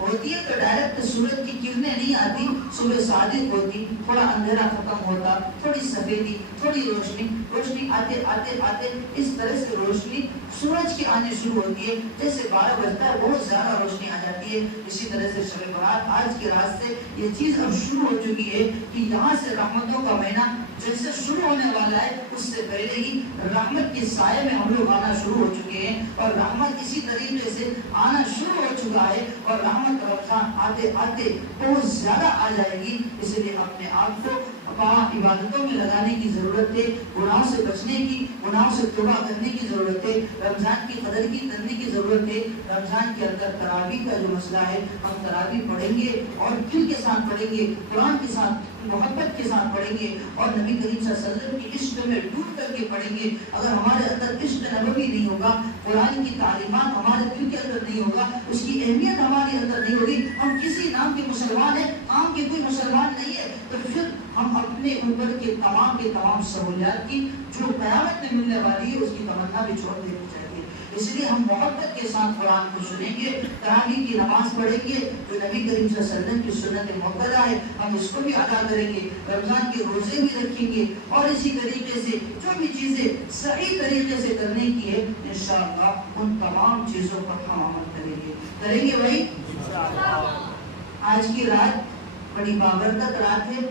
ہوتی ہے تو ڈائریکٹ سورج کی کرنیں نہیں آتی، صبح صادق ہوتی، تھوڑا اندھیرا ختم ہوتا، تھوڑی سفیدی، تھوڑی روشنی، روشنی آتے آتے آتے اس طرح سے روشنی سورج کی آنے شروع ہوتی ہے. جیسے 12 بجتا ہے بہت زیادہ روشنی آ جاتی ہے. اسی طرح سے شب برات آج کی رات سے یہ چیز اب شروع ہو چکی ہے کہ یہاں سے رحمتوں کا مہینہ جیسے شروع ہونے والا ہے، اس سے پہلے ہی رحمت کے سائے میں ہم لوگ آنا شروع ہو چکے ہیں، اور رحمت اسی طریقے سے آنا شروع ہو چکا ہے، اور رحمت رمضان آتے آتے بہت زیادہ آ جائے گی. اس لیے اپنے آپ کو عبادتوں میں لگانے کی ضرورت ہے، گناہوں سے بچنے کی، گناہوں سے توبہ کرنے کی ضرورت ہے، رمضان کی قدر کی کرنے کی ضرورت ہے. رمضان کے اندر تراویح کا جو مسئلہ ہے، ہم تراویح پڑھیں گے اور دل کے ساتھ پڑھیں گے، قرآن کے ساتھ محبت کے ساتھ پڑھیں گے، اور نبی کریم صلی اللہ علیہ وسلم کی عشق میں ڈوب کر کے پڑھیں گے. اگر ہمارے اندر عشق نبوی نہیں ہوگا، قرآن کی تعلیمات ہمارے دل کے اندر نہیں ہوگا، اس کی اہمیت ہمارے اندر نہیں ہوگی، ہم کسی نام کے مسلمان ہیں، کام کے کوئی مسلمان نہیں ہے، تو پھر ہم اپنے اوپر کے تمام سہولیات کی جو قیامت میں ملنے والی ہے اس کی تمنا بھی چھوڑ دینی چاہیے. اس لیے ہم محبت کے ساتھ قرآن کو سنیں گے، تراویح کی نماز پڑھیں گے جو نبی کریم صلی اللہ علیہ وسلم کی سنت مقتدیہ ہے، ہم اس کو بھی ادا کریں گے، رمضان کے روزے بھی رکھیں گے، اور اسی طریقے سے جو بھی چیزیں صحیح طریقے سے کرنے کی ہے انشاءاللہ ان تمام چیزوں پر ہم عمل کریں گے بھائی. آج کی رات بڑی بابرکت رات ہے.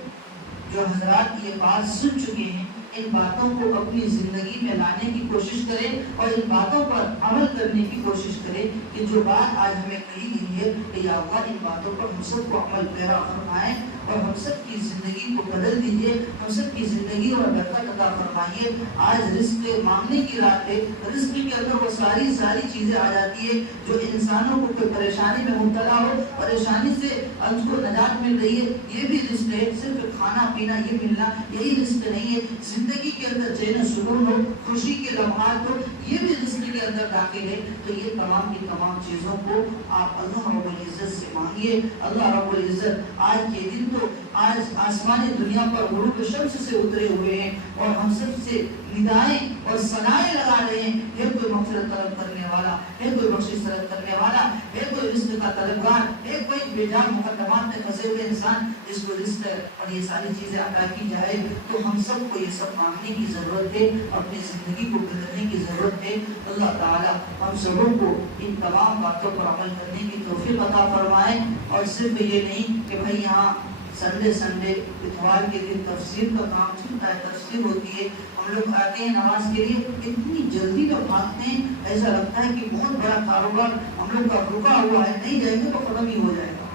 جو حضرات یہ بات سن چکے ہیں، ان باتوں کو اپنی زندگی میں لانے کی کوشش کریں، اور ان باتوں پر عمل کرنے کی کوشش کریں کہ جو بات آج ہمیں کہی گئی ہے کہ یا اللہ ان باتوں پر ہم سب کو عمل پیرا فرمائیں، اور ہم سب کی زندگی کو بدل دیجئے، ہم سب کی زندگی اور برکت عطا فرمائیے. آج رزق مانگنے کی رات ہے. رزق کے اندر وہ ساری چیزیں آ جاتی ہے جو انسانوں کو کوئی پریشانی میں مبتلا ہو، پریشانی سے ان کو نجات مل رہی ہے، یہ بھی رزق ہے. صرف کھانا پینا یہ ملنا یہی رزق نہیں ہے. زندگی کے اندر چین و سکون ہو، خوشی کے لمحات ہو، یہ بھی رزق کے اندر داخل ہے. تو یہ تمام کی تمام چیزوں کو آپ اللہ رب العزت سے مانگیے. اللہ رب العزت آج کے دن تو آج آسمانی دنیا پر غروب شمس سے اترے ہوئے ہیں، اور ہم سب سے ندائیں اور ثنائیں لگا رہے ہیں. ہے کوئی مغفرت طلب کرنے والا، ہے کوئی بخشش طلب کرنے والا، ہے کوئی رزق کا طلبگار، ہے کوئی بے جان مقدمات میں پھنسے ہوئے انسان جس کو رزق اور یہ ساری چیزیں عطا کی جائے. تو ہم سب کو یہ سب مانگنے کی ضرورت ہے، اپنی زندگی کو بدلنے کی ضرورت ہے. اللہ تعالیٰ ہم سبوں کو ان تمام باتوں پر عمل کرنے کی توفیق عطا فرمائے. اور صرف یہ نہیں کہ بھائی یہاں سنڈے اتوار کے دن تفسیر کا کام چلتا ہے، تفسیر ہوتی ہے، ہم لوگ آتے ہیں نماز کے لیے، اتنی جلدی میں بھاگتے ہیں، ایسا لگتا ہے کہ بہت بڑا کاروبار ہم لوگ کا رکا ہوا ہے، نہیں جائیں گے تو ختم ہی ہو جائے گا.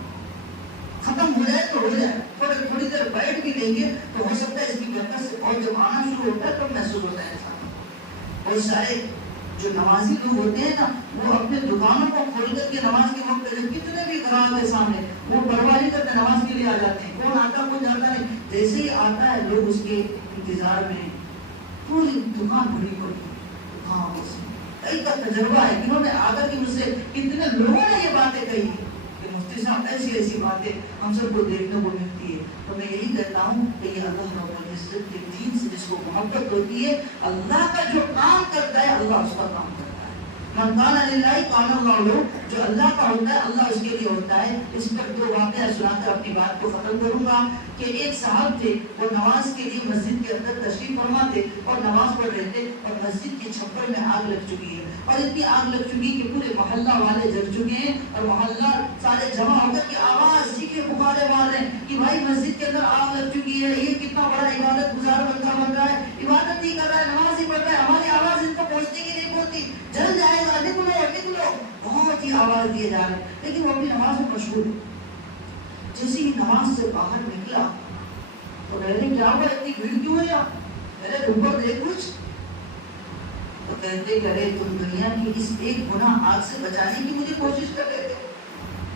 ختم ہو جائے تو ہو جائے، تھوڑی دیر بیٹھ بھی لیں گے تو ہو سکتا ہے اس کی برکت سے اور جب آنا شروع ہوتا ہے تب محسوس ہوتا ہے انسان. بہت سارے جو نمازی لوگ ہوتے ہیں نا، وہ اپنے دکانوں کو کھول کر کے نماز کے وقت جو کتنے بھی گراہک کے سامنے وہ پرواہ کرتے نماز کے لیے آ جاتے ہیں. کون آتا کون جاتا نہیں، جیسے ہی آتا ہے لوگ اس کے انتظار میں پوری دکان بھری پڑی. ہاں کئی کا تجربہ ہے، انہوں نے آ کر کے مجھ سے کتنے لوگوں نے یہ باتیں کہی کہ مفتی صاحب ایسی باتیں ہم سب کو دیکھنے کو ملتی ہے. تو میں یہی کہتا ہوں کہ یہ اللہ رب العزت کے دین سے جس کو محبت ہوتی ہے، اللہ کا جو کام کرتا ہے اللہ اس کا کام کرتا ہے. من کان للہ کان اللہ لہ، جو اللہ کا ہوتا ہے اللہ اس کے لیے ہوتا ہے۔ اس پر دو واقعہ سنا کر اپنی بات کو ختم کروں گا کہ ایک صاحب تھے، وہ نماز کے لیے مسجد کے اندر تشریف فرما تھے اور نماز پڑھ رہے تھے، اور مسجد کے چھپر میں آگ لگ چکی ہے، اور اتنی آگ لگ چکی کہ پورے محلہ والے جل چکے ہیں، اور محلہ سارے جمع ہو کر کے آواز چیخے پکارے مار رہے ہیں کہ بھائی مسجد کے اندر آگ لگ چکی ہے، یہ کتنا بڑا عبادت گزار بندہ بن رہا ہے، عبادت نہیں کر رہا ہے، نماز ہی پڑھ رہا ہے، ہماری آواز اس کو پہنچنے کی نہیں پہنچتی، جل جائے گا، نکلو نکلو، بہت ہی آواز دیے جا رہے ہیں، لیکن وہ اپنی نماز میں مشغول ہے۔ جیسے ہی نماز سے باہر نکلا تو کہتے کیا ہوا، اتنی بھیڑ کیوں ہے یہاں، میرے اوپر دیکھ کچھ، تو کہتے کرے تم دنیا کی اس ایک گناہ آگ سے بچانے کی مجھے کوشش کر رہے تھے،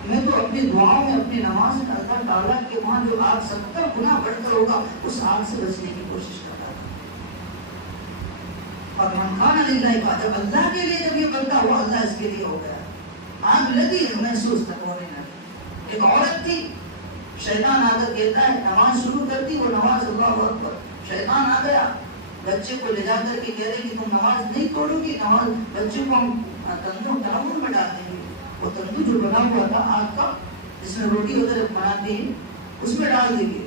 میں تو اپنی دعاؤں میں اپنی نماز میں اللہ تعالیٰ کے وہاں جو آگ 70 گناہ بڑھ کر ہوگا اس آگ سے بچنے کی کوشش کرتا تھا۔ اور من کان للہ، جب اللہ کے لیے جب یہ بنتا ہوا اللہ اس کے لیے ہو گیا، آگ لگی محسوس تک ہونے لگی۔ ایک عورت تھی، شیطان آ کر کہتا ہے نماز شروع کرتی، وہ نماز اللہ اکبر، شیطان آ گیا، بچے کو لے جا کر کے کہہ رہے کہ تم نماز نہیں توڑو گی، نماز بچے کو ہم تنور میں ڈال دیں گے، وہ تندور جو بنا ہوا تھا آگ کا جس میں روٹی وغیرہ بناتے ہیں اس میں ڈال دیں گے،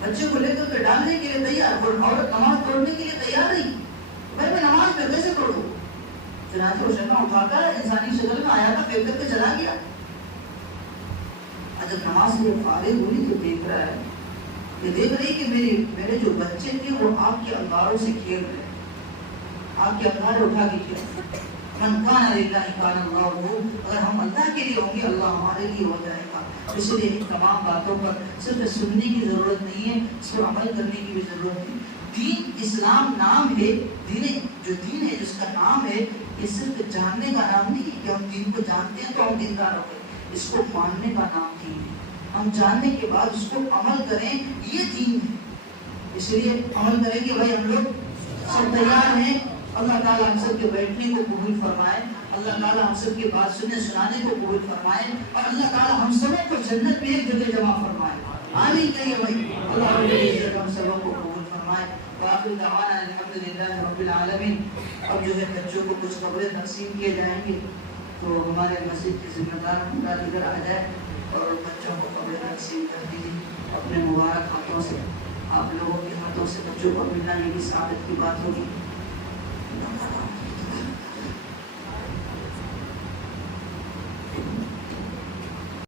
بچے کو لے کر کے ڈالنے کے لیے تیار، اور عورت نماز توڑنے کے لیے تیار نہیں، بھائی میں نماز میں کیسے توڑوں؟ چنانچہ وہ شیطان اٹھا کر انسانی شکل میں آیا تھا، پھینک کر کے چلا گیا۔ جب نماز سے فارغ ہوئی تو دیکھ رہا ہے، یہ دیکھ رہی کہ میرے جو بچے تھے وہ آگ کے انگاروں سے کھیل رہے ہیں، آگ کے انگارے اٹھا کے کھیل رہے ہیں۔ من کان للہ کان اللہ لہ، اگر ہم اللہ کے لیے ہوں گے اللہ ہمارے لیے ہو جائے گا۔ اس لیے ان تمام باتوں پر صرف سننے کی ضرورت نہیں ہے، اس پر عمل کرنے کی بھی ضرورت ہے۔ دین اسلام نام ہے، جو دین ہے جس کا نام ہے، یہ صرف جاننے کا نام نہیں ہے کہ ہم دین کو جانتے ہیں تو ہم دیندار ہو گئے، اس کو ماننے کا نام دین ہے، ہم جاننے کے بعد اس کو عمل کریں، یہ دین ہے۔ اس لیے عمل کریں گے بھائی، ہم لوگ سب تیار ہیں، اللہ تعالیٰ ہم سب کے بیٹھنے کو قبول فرمائے، اللہ تعالیٰ ہم سب کی بات سننے سنانے کو قبول فرمائے، اور اللہ تعالیٰ ہم سب کو جنت میں ایک جگہ جمع فرمائے، آمین کہیے بھائی، اللہ رب العزت ہم سب کو قبول فرمائے۔ وآخر دعوانا الحمدللہ رب العالمین۔ اب جو ہے بچوں کو کچھ کپڑے تقسیم کیے جائیں گے، تو ہمارے مسجد کے ذمہ دار ہمارا ادھر آ جائے اور بچوں کو کپڑے تقسیم کر دیجیے اپنے مبارک ہاتھوں سے، آپ لوگوں کے ہاتھوں سے بچوں کو ملنا یہ بھی سعادت کی بات ہوگی۔